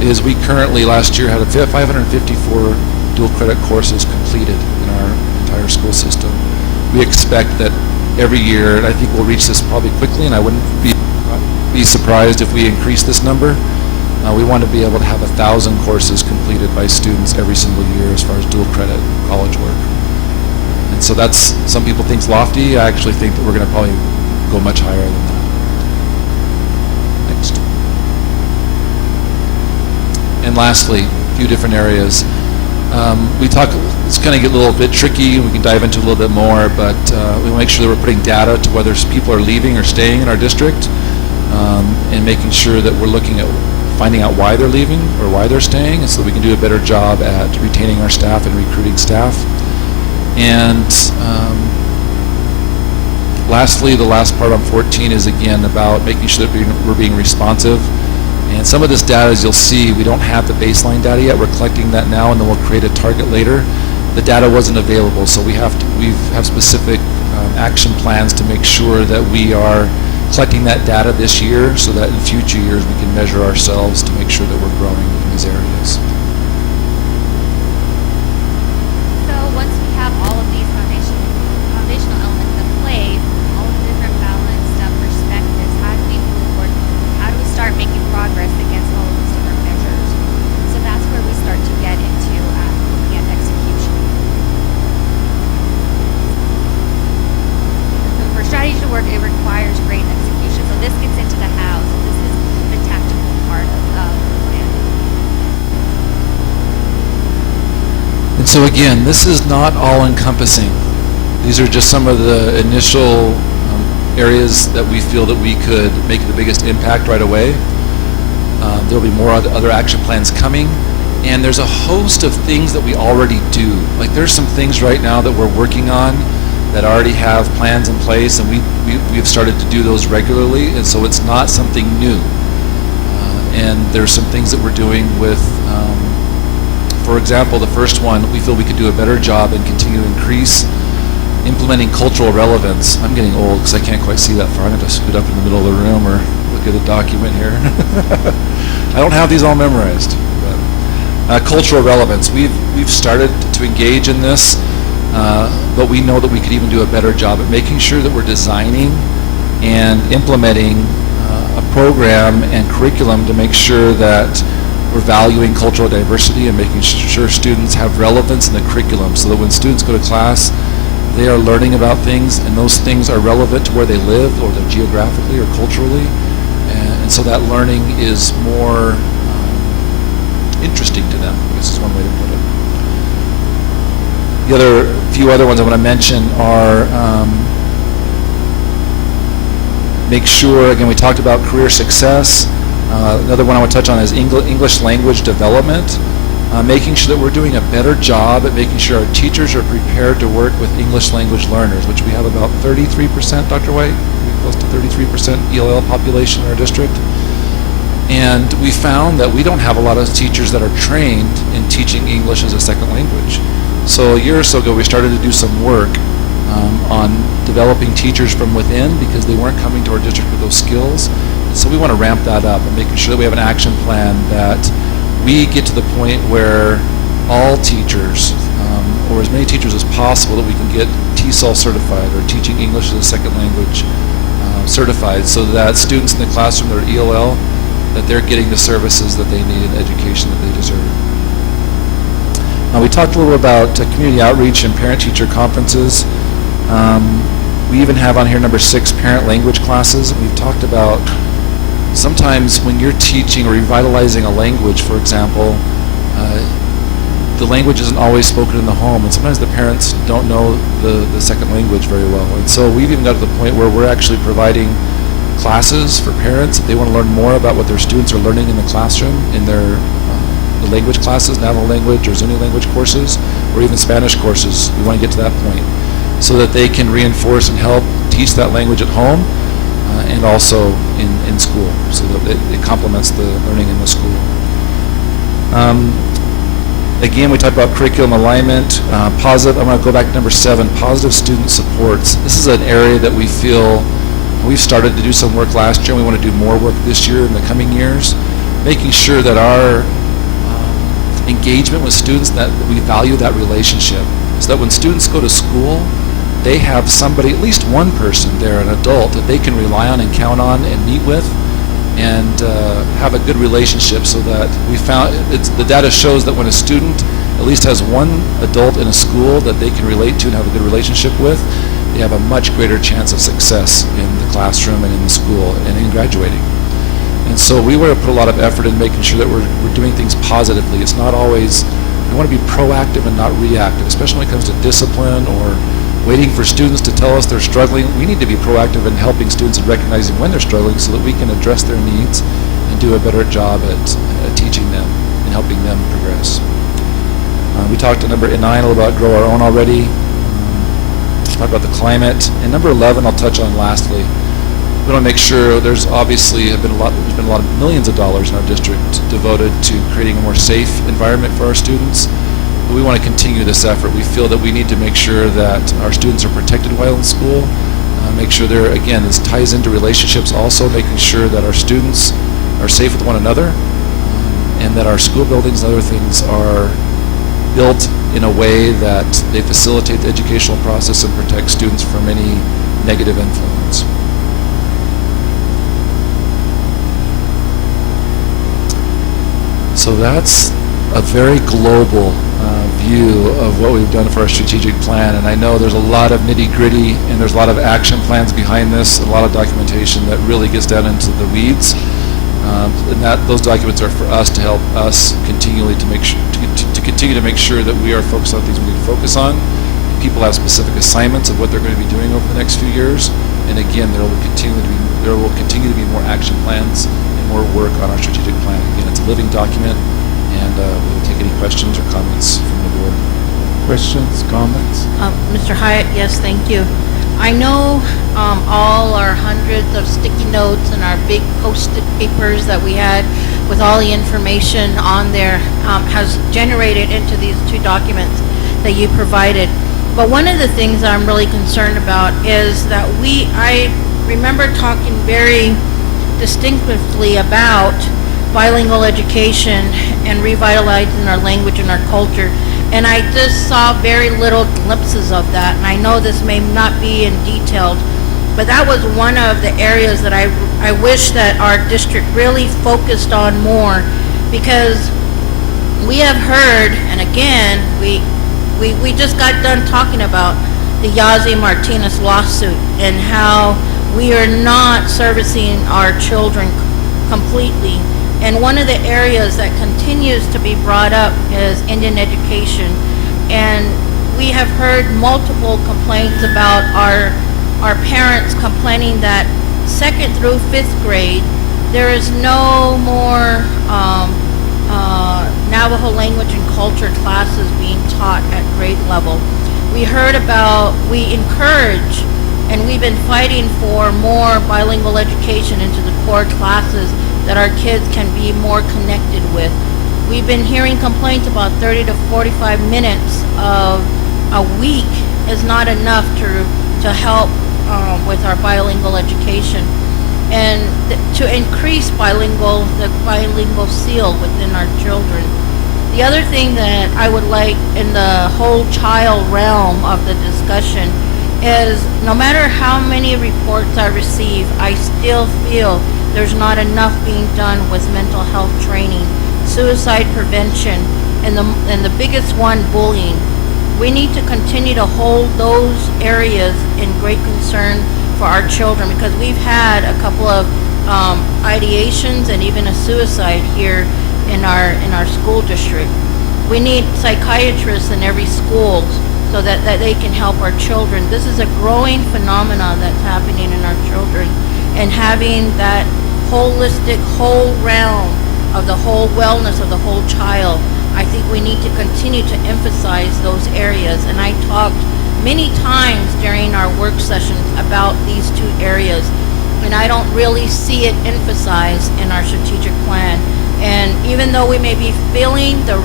is we currently last year had 554 dual credit courses completed in our entire school system. We expect that every year, and I think we'll reach this probably quickly, and I wouldn't be surprised if we increase this number. We want to be able to have 1,000 courses completed by students every single year as far as dual credit college work. And so that's, some people think it's lofty. I actually think that we're going to probably go much higher than that. Next. And lastly, a few different areas. We talk, it's going to get a little bit tricky. We can dive into a little bit more, but we want to make sure that we're putting data to whether people are leaving or staying in our district, and making sure that we're looking at finding out why they're leaving or why they're staying, and so that we can do a better job at retaining our staff and recruiting staff. And lastly, the last part on 14 is again about making sure that we're being responsive. And some of this data, as you'll see, we don't have the baseline data yet. We're collecting that now, and then we'll create a target later. The data wasn't available, so we have specific action plans to make sure that we are collecting that data this year, so that in future years we can measure ourselves to make sure that we're growing in these areas. So once we have all of these foundational strategy work, it requires great execution. So this gets into the how. So this is the tactical part of the plan. And so again, this is not all-encompassing. These are just some of the initial areas that we feel that we could make the biggest impact right away. There'll be more other action plans coming, and there's a host of things that we already do. Like there's some things right now that we're working on that already have plans in place, and we've started to do those regularly, and so it's not something new. And there's some things that we're doing with, for example, the first one, we feel we could do a better job and continue to increase implementing cultural relevance. I'm getting old because I can't quite see that far. I'm going to scoot up in the middle of the room or look at a document here. I don't have these all memorized. But, cultural relevance. We've started to engage in this, but we know that we could even do a better job at making sure that we're designing and implementing a program and curriculum to make sure that we're valuing cultural diversity and making sure students have relevance in the curriculum, so that when students go to class, they are learning about things, and those things are relevant to where they live, or they're geographically or culturally, and so that learning is more interesting to them, I guess is one way to put it. The other few other ones I want to mention are make sure, again, we talked about career success. Another one I want to touch on is English language development. Making sure that we're doing a better job at making sure our teachers are prepared to work with English language learners, which we have about 33%, Dr. White, close to 33% ELL population in our district. And we found that we don't have a lot of teachers that are trained in teaching English as a second language. So a year or so ago, we started to do some work on developing teachers from within, because they weren't coming to our district with those skills. And so we want to ramp that up and making sure that we have an action plan that we get to the point where all teachers, or as many teachers as possible, that we can get TESOL certified, or teaching English as a second language certified, so that students in the classroom that are ELL, that they're getting the services that they need and the education that they deserve. We talked a little about community outreach and parent-teacher conferences. We even have on here number 6, parent language classes. We've talked about sometimes when you're teaching or revitalizing a language, for example, the language isn't always spoken in the home, and sometimes the parents don't know the second language very well. And so we've even got to the point where we're actually providing classes for parents if they want to learn more about what their students are learning in the classroom, in their the language classes, Navajo language or Zuni language courses, or even Spanish courses. We want to get to that point so that they can reinforce and help teach that language at home and also in school, so that it complements the learning in the school. Again, we talked about curriculum alignment. Positive, I'm going to go back to number 7, positive student supports. This is an area that we feel we've started to do some work last year, and we want to do more work this year in the coming years, making sure that our engagement with students, that we value that relationship, so that when students go to school, they have somebody, at least one person there, an adult, that they can rely on and count on and meet with, and have a good relationship, so that we found, the data shows that when a student at least has one adult in a school that they can relate to and have a good relationship with, they have a much greater chance of success in the classroom and in the school and in graduating. And so we want to put a lot of effort in making sure that we're doing things positively. It's not always, we want to be proactive and not reactive, especially when it comes to discipline or waiting for students to tell us they're struggling. We need to be proactive in helping students and recognizing when they're struggling, so that we can address their needs and do a better job at teaching them and helping them progress. We talked to number 9 a little about grow our own already. Talked about the climate. And number 11 I'll touch on lastly. We want to make sure there's obviously been a lot of millions of dollars in our district devoted to creating a more safe environment for our students. But we want to continue this effort. We feel that we need to make sure that our students are protected while in school. Make sure they're, again, this ties into relationships also, making sure that our students are safe with one another, and that our school buildings and other things are built in a way that they facilitate the educational process and protect students from any negative influence. So that's a very global review of what we've done for our strategic plan, and I know there's a lot of nitty-gritty and there's a lot of action plans behind this, a lot of documentation that really gets down into the weeds. And those documents are for us to help us continually to make sure to continue to make sure that we are focused on things we need to focus on. People have specific assignments of what they're going to be doing over the next few years, and again, there will continue to be more action plans and more work on our strategic plan. Again, it's a living document, and we will take any questions or comments from the board. Questions, comments? Mr. Hyatt, yes, thank you. I know all our hundreds of sticky notes and our big post-it papers that we had with all the information on there has generated into these two documents that you provided. But one of the things I'm really concerned about is that I remember talking very distinctively about bilingual education and revitalizing our language and our culture. And I just saw very little glimpses of that. And I know this may not be in detail, but that was one of the areas that I wish that our district really focused on more, because we have heard, and again, we just got done talking about the Yazzie Martinez lawsuit and how we are not servicing our children completely. And one of the areas that continues to be brought up is Indian education. And we have heard multiple complaints about our parents complaining that 2nd through 5th grade, there is no more Navajo language and culture classes being taught at grade level. We encourage, and we've been fighting for more bilingual education into the core classes that our kids can be more connected with. We've been hearing complaints about 30 to 45 minutes of a week is not enough to help with our bilingual education, and to increase the bilingual seal within our children. The other thing that I would like in the whole child realm of the discussion is, no matter how many reports I receive, I still feel there's not enough being done with mental health training, suicide prevention, and the biggest one, bullying. We need to continue to hold those areas in great concern for our children, because we've had a couple of ideations and even a suicide here in our school district. We need psychiatrists in every school so that they can help our children. This is a growing phenomenon that's happening in our children, and having that holistic whole realm of the whole wellness of the whole child, I think we need to continue to emphasize those areas. And I talked many times during our work sessions about these two areas, and I don't really see it emphasized in our strategic plan. And even though we may be feeling the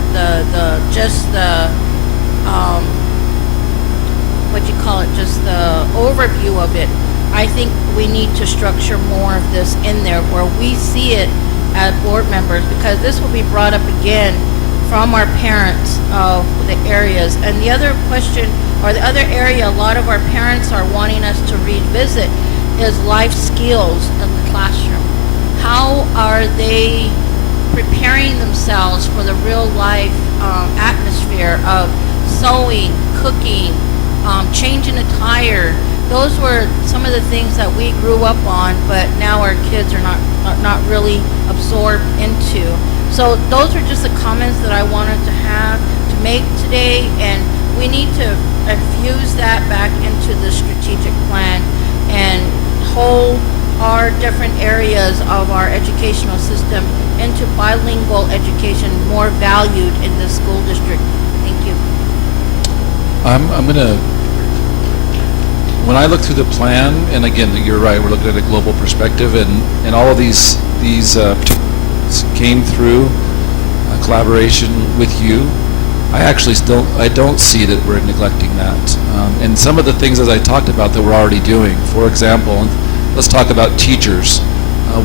overview of it, I think we need to structure more of this in there where we see it as board members, because this will be brought up again from our parents of the areas. And the other question, or the other area a lot of our parents are wanting us to revisit, is life skills in the classroom. How are they preparing themselves for the real life atmosphere of sewing, cooking, changing a tire? Those were some of the things that we grew up on, but now our kids are not really absorbed into. So those are just the comments that I wanted to make today, and we need to infuse that back into the strategic plan and hold our different areas of our educational system into bilingual education more valued in the school district. Thank you. When I look through the plan, and again, you're right, we're looking at a global perspective, and all of these came through collaboration with you. I don't see that we're neglecting that. And some of the things, as I talked about, that we're already doing. For example, let's talk about teachers.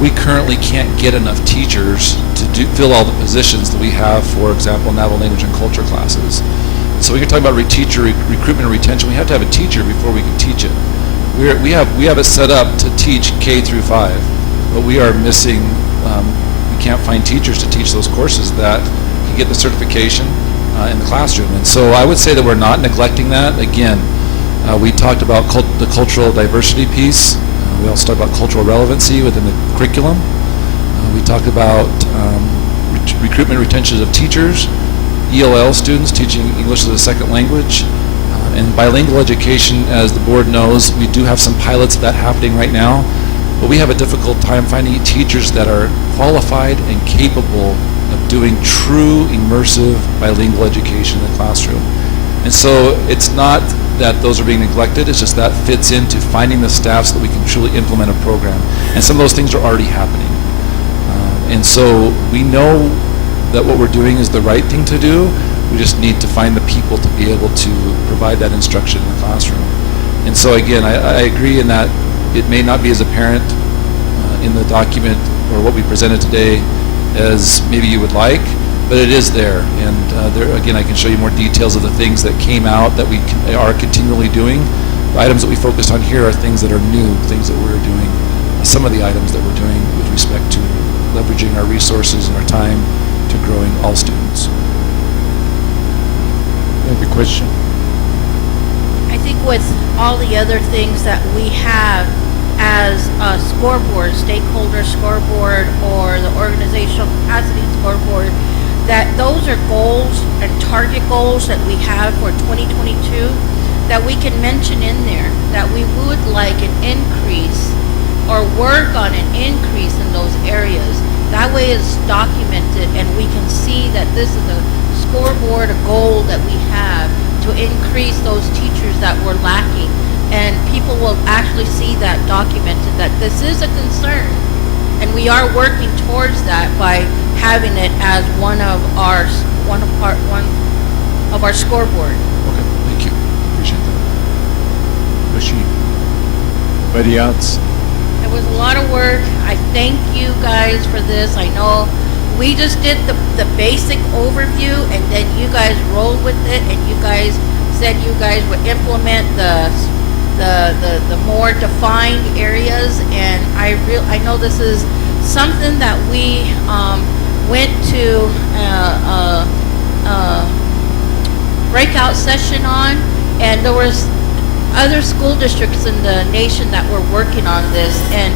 We currently can't get enough teachers to fill all the positions that we have, for example, Navajo language and culture classes. So when you're talking about teacher recruitment and retention, we have to have a teacher before we can teach it. We have it set up to teach K through 5, but we are missing. We can't find teachers to teach those courses that can get the certification, in the classroom. And so I would say that we're not neglecting that. Again, we talked about the cultural diversity piece. We also talked about cultural relevancy within the curriculum. We talked about recruitment and retention of teachers, ELL students teaching English as a second language, and bilingual education. As the board knows, we do have some pilots of that happening right now, but we have a difficult time finding teachers that are qualified and capable of doing true immersive bilingual education in the classroom. And so it's not that those are being neglected, it's just that fits into finding the staff so that we can truly implement a program. And some of those things are already happening. And so we know that what we're doing is the right thing to do. We just need to find the people to be able to provide that instruction in the classroom. And so again, I agree in that it may not be as apparent in the document or what we presented today as maybe you would like, but it is there. And there, again, I can show you more details of the things that came out that we are continually doing. The items that we focused on here are things that are new, things that we're doing, some of the items that we're doing with respect to leveraging our resources and our time to growing all students. Any question? I think with all the other things that we have as a scoreboard, stakeholder scoreboard, or the organizational capacity scoreboard, that those are goals and target goals that we have for 2022 that we can mention in there, that we would like an increase or work on an increase in those areas. That way it's documented and we can see that this is a scoreboard, a goal that we have to increase those teachers that we're lacking. And people will actually see that documented, that this is a concern. And we are working towards that by having it as one of our scoreboard. Okay, thank you. Appreciate that. Rashid? Anybody else? It was a lot of work. I thank you guys for this. I know we just did the basic overview, and then you guys rolled with it, and you guys said you guys would implement the more defined areas. And I know this is something that we went to breakout session on, and there was other school districts in the nation that were working on this, and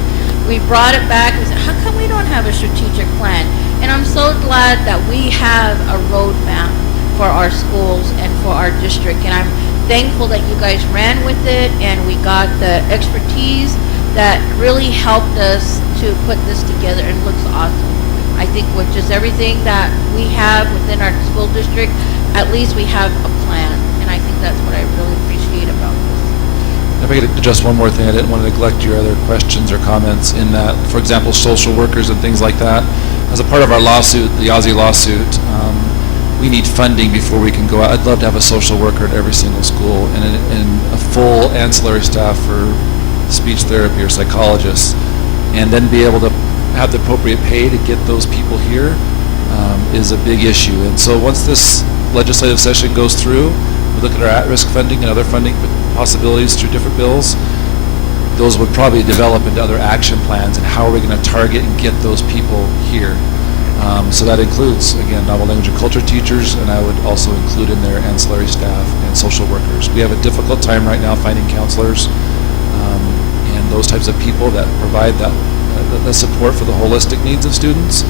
we brought it back. We said, how come we don't have a strategic plan? And I'm so glad that we have a roadmap for our schools and for our district, and I'm thankful that you guys ran with it, and we got the expertise that really helped us to put this together, and it looks awesome. I think with just everything that we have within our school district, at least we have a plan, and I think that's what I really appreciate about this. If I could just one more thing, I didn't want to neglect your other questions or comments in that, for example, social workers and things like that. As a part of our lawsuit, the Aussie lawsuit, we need funding before we can go out. I'd love to have a social worker at every single school and a full ancillary staff for speech therapy or psychologists, and then be able to have the appropriate pay to get those people here is a big issue. And so once this legislative session goes through, we look at our at-risk funding and other funding possibilities through different bills. Those would probably develop into other action plans and how are we going to target and get those people here. So that includes, again, novel language and culture teachers, and I would also include in there ancillary staff and social workers. We have a difficult time right now finding counselors and those types of people that provide that the support for the holistic needs of students.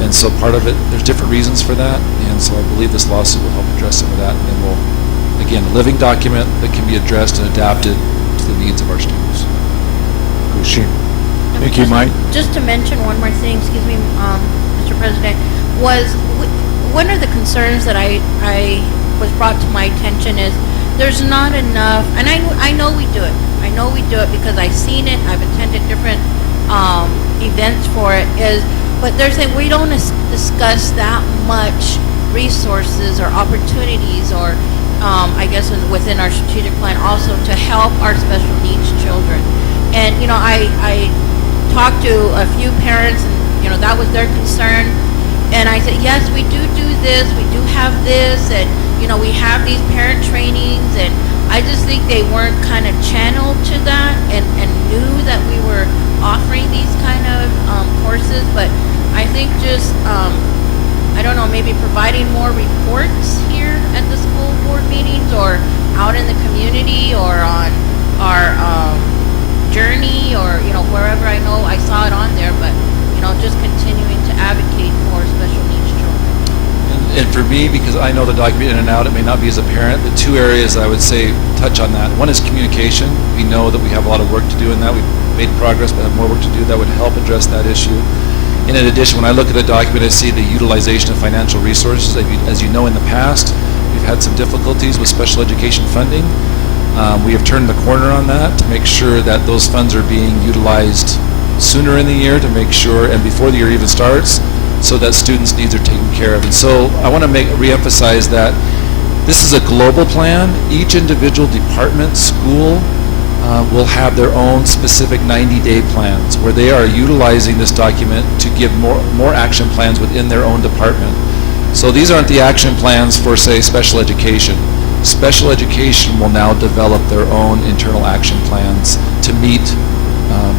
And so part of it, there's different reasons for that, and so I believe this lawsuit will help address some of that, and then we'll, again, a living document that can be addressed and adapted to the needs of our students. Rashid? Thank you, Mike. Just to mention one more thing, excuse me, Mr. President, was one of the concerns that I was brought to my attention is there's not enough, and I know we do it. I know we do it because I've seen it. I've attended different events for it. But they're saying we don't discuss that much resources or opportunities, or I guess within our strategic plan also to help our special needs children. And I talked to a few parents, and that was their concern. And I said, yes, we do this, we do have this, and we have these parent trainings, and I just think they weren't kind of channeled to that and knew that we were offering these kind of courses. But I think just I don't know, maybe maybe providing more reports here at the school board meetings or out in the community or on our journey or, wherever. I know I saw it on there, but, just continuing to advocate for special needs children. And for me, because I know the document in and out, it may not be as a parent, the two areas I would say touch on that. One is communication. We know that we have a lot of work to do in that. We've made progress, but have more work to do that would help address that issue. And in addition, when I look at the document, I see the utilization of financial resources. As you know, in the past, we've had some difficulties with special education funding. We have turned the corner on that to make sure that those funds are being utilized sooner in the year to make sure, and before the year even starts, so that students' needs are taken care of. And so I want to reemphasize that this is a global plan. Each individual department, school, will have their own specific 90-day plans where they are utilizing this document to give more action plans within their own department. So these aren't the action plans for, say, special education. Special education will now develop their own internal action plans to meet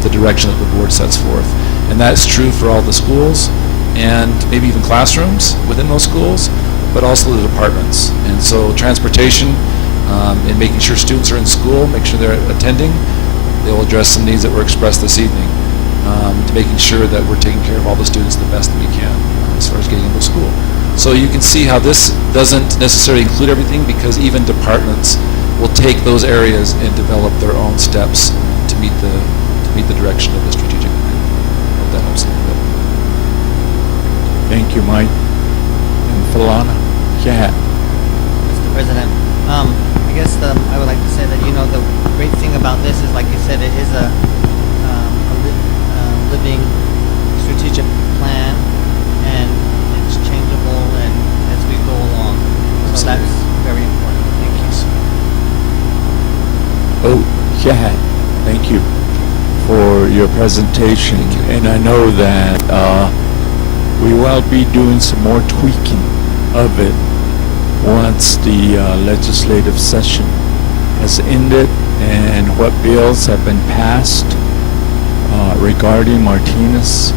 the direction that the board sets forth. And that's true for all the schools and maybe even classrooms within those schools, but also the departments. And so transportation, and making sure students are in school, make sure they're attending. They'll address some needs that were expressed this evening, to making sure that we're taking care of all the students the best that we can as far as getting into school. So you can see how this doesn't necessarily include everything, because even departments will take those areas and develop their own steps to meet the direction of the strategic plan. I hope that helps a little bit. Thank you, Mike. And Falana? Yeah. Mr. President, I guess I would like to say that, the great thing about this is, like you said, it is a living strategic plan, and it's changeable and as we go along. So that's very important. Thank you. Oh, yeah. Thank you for your presentation. And I know that we will be doing some more tweaking of it once the legislative session has ended and what bills have been passed regarding Martinez,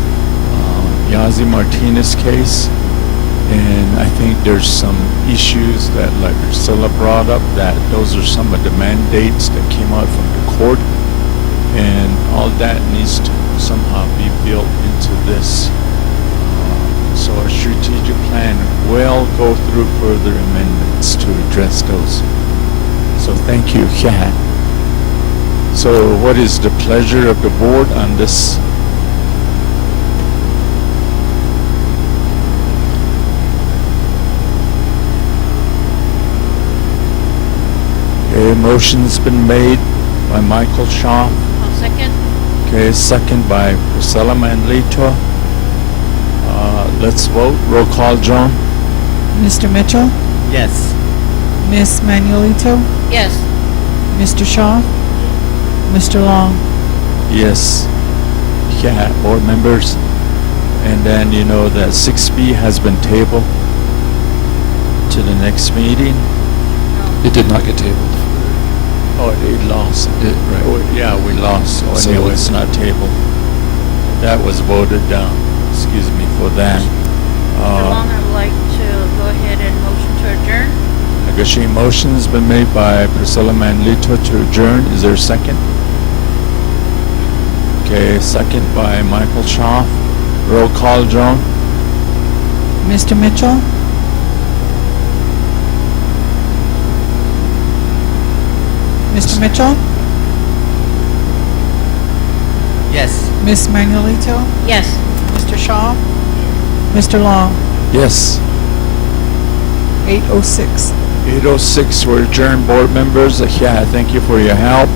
Yazzie Martinez case. And I think there's some issues that, like Priscilla brought up, that those are some of the mandates that came out from the court, and all that needs to somehow be built into this. So our strategic plan will go through further amendments to address those. So thank you, yeah. So what is the pleasure of the board on this? Okay, motion's been made by Michael Shaw. I'll second. Okay, second by Priscilla Manlito. Let's vote. Roll call, Joan. Mr. Mitchell? Yes. Miss Manuelito? Yes. Mr. Shaw? Mr. Long? Yes. Yeah, board members. And then you know that 6B has been tabled to the next meeting. It did not get tabled. Oh, it lost. Right. Oh, yeah, we lost. So Anyway, it's- it's not tabled. That was voted down. Excuse me for that. Mr. Long, I would like to go ahead and motion to adjourn. Negotiating motion's been made by Priscilla Manlito to adjourn. Is there a second? Okay, second by Michael Shaw. Roll call, Joan. Mr. Mitchell? Mr. Mitchell? Yes. Miss Manuelito? Yes. Mr. Shaw? Mr. Long? Yes. 8:06. 8:06, we're adjourned, board members. Yeah, thank you for your help.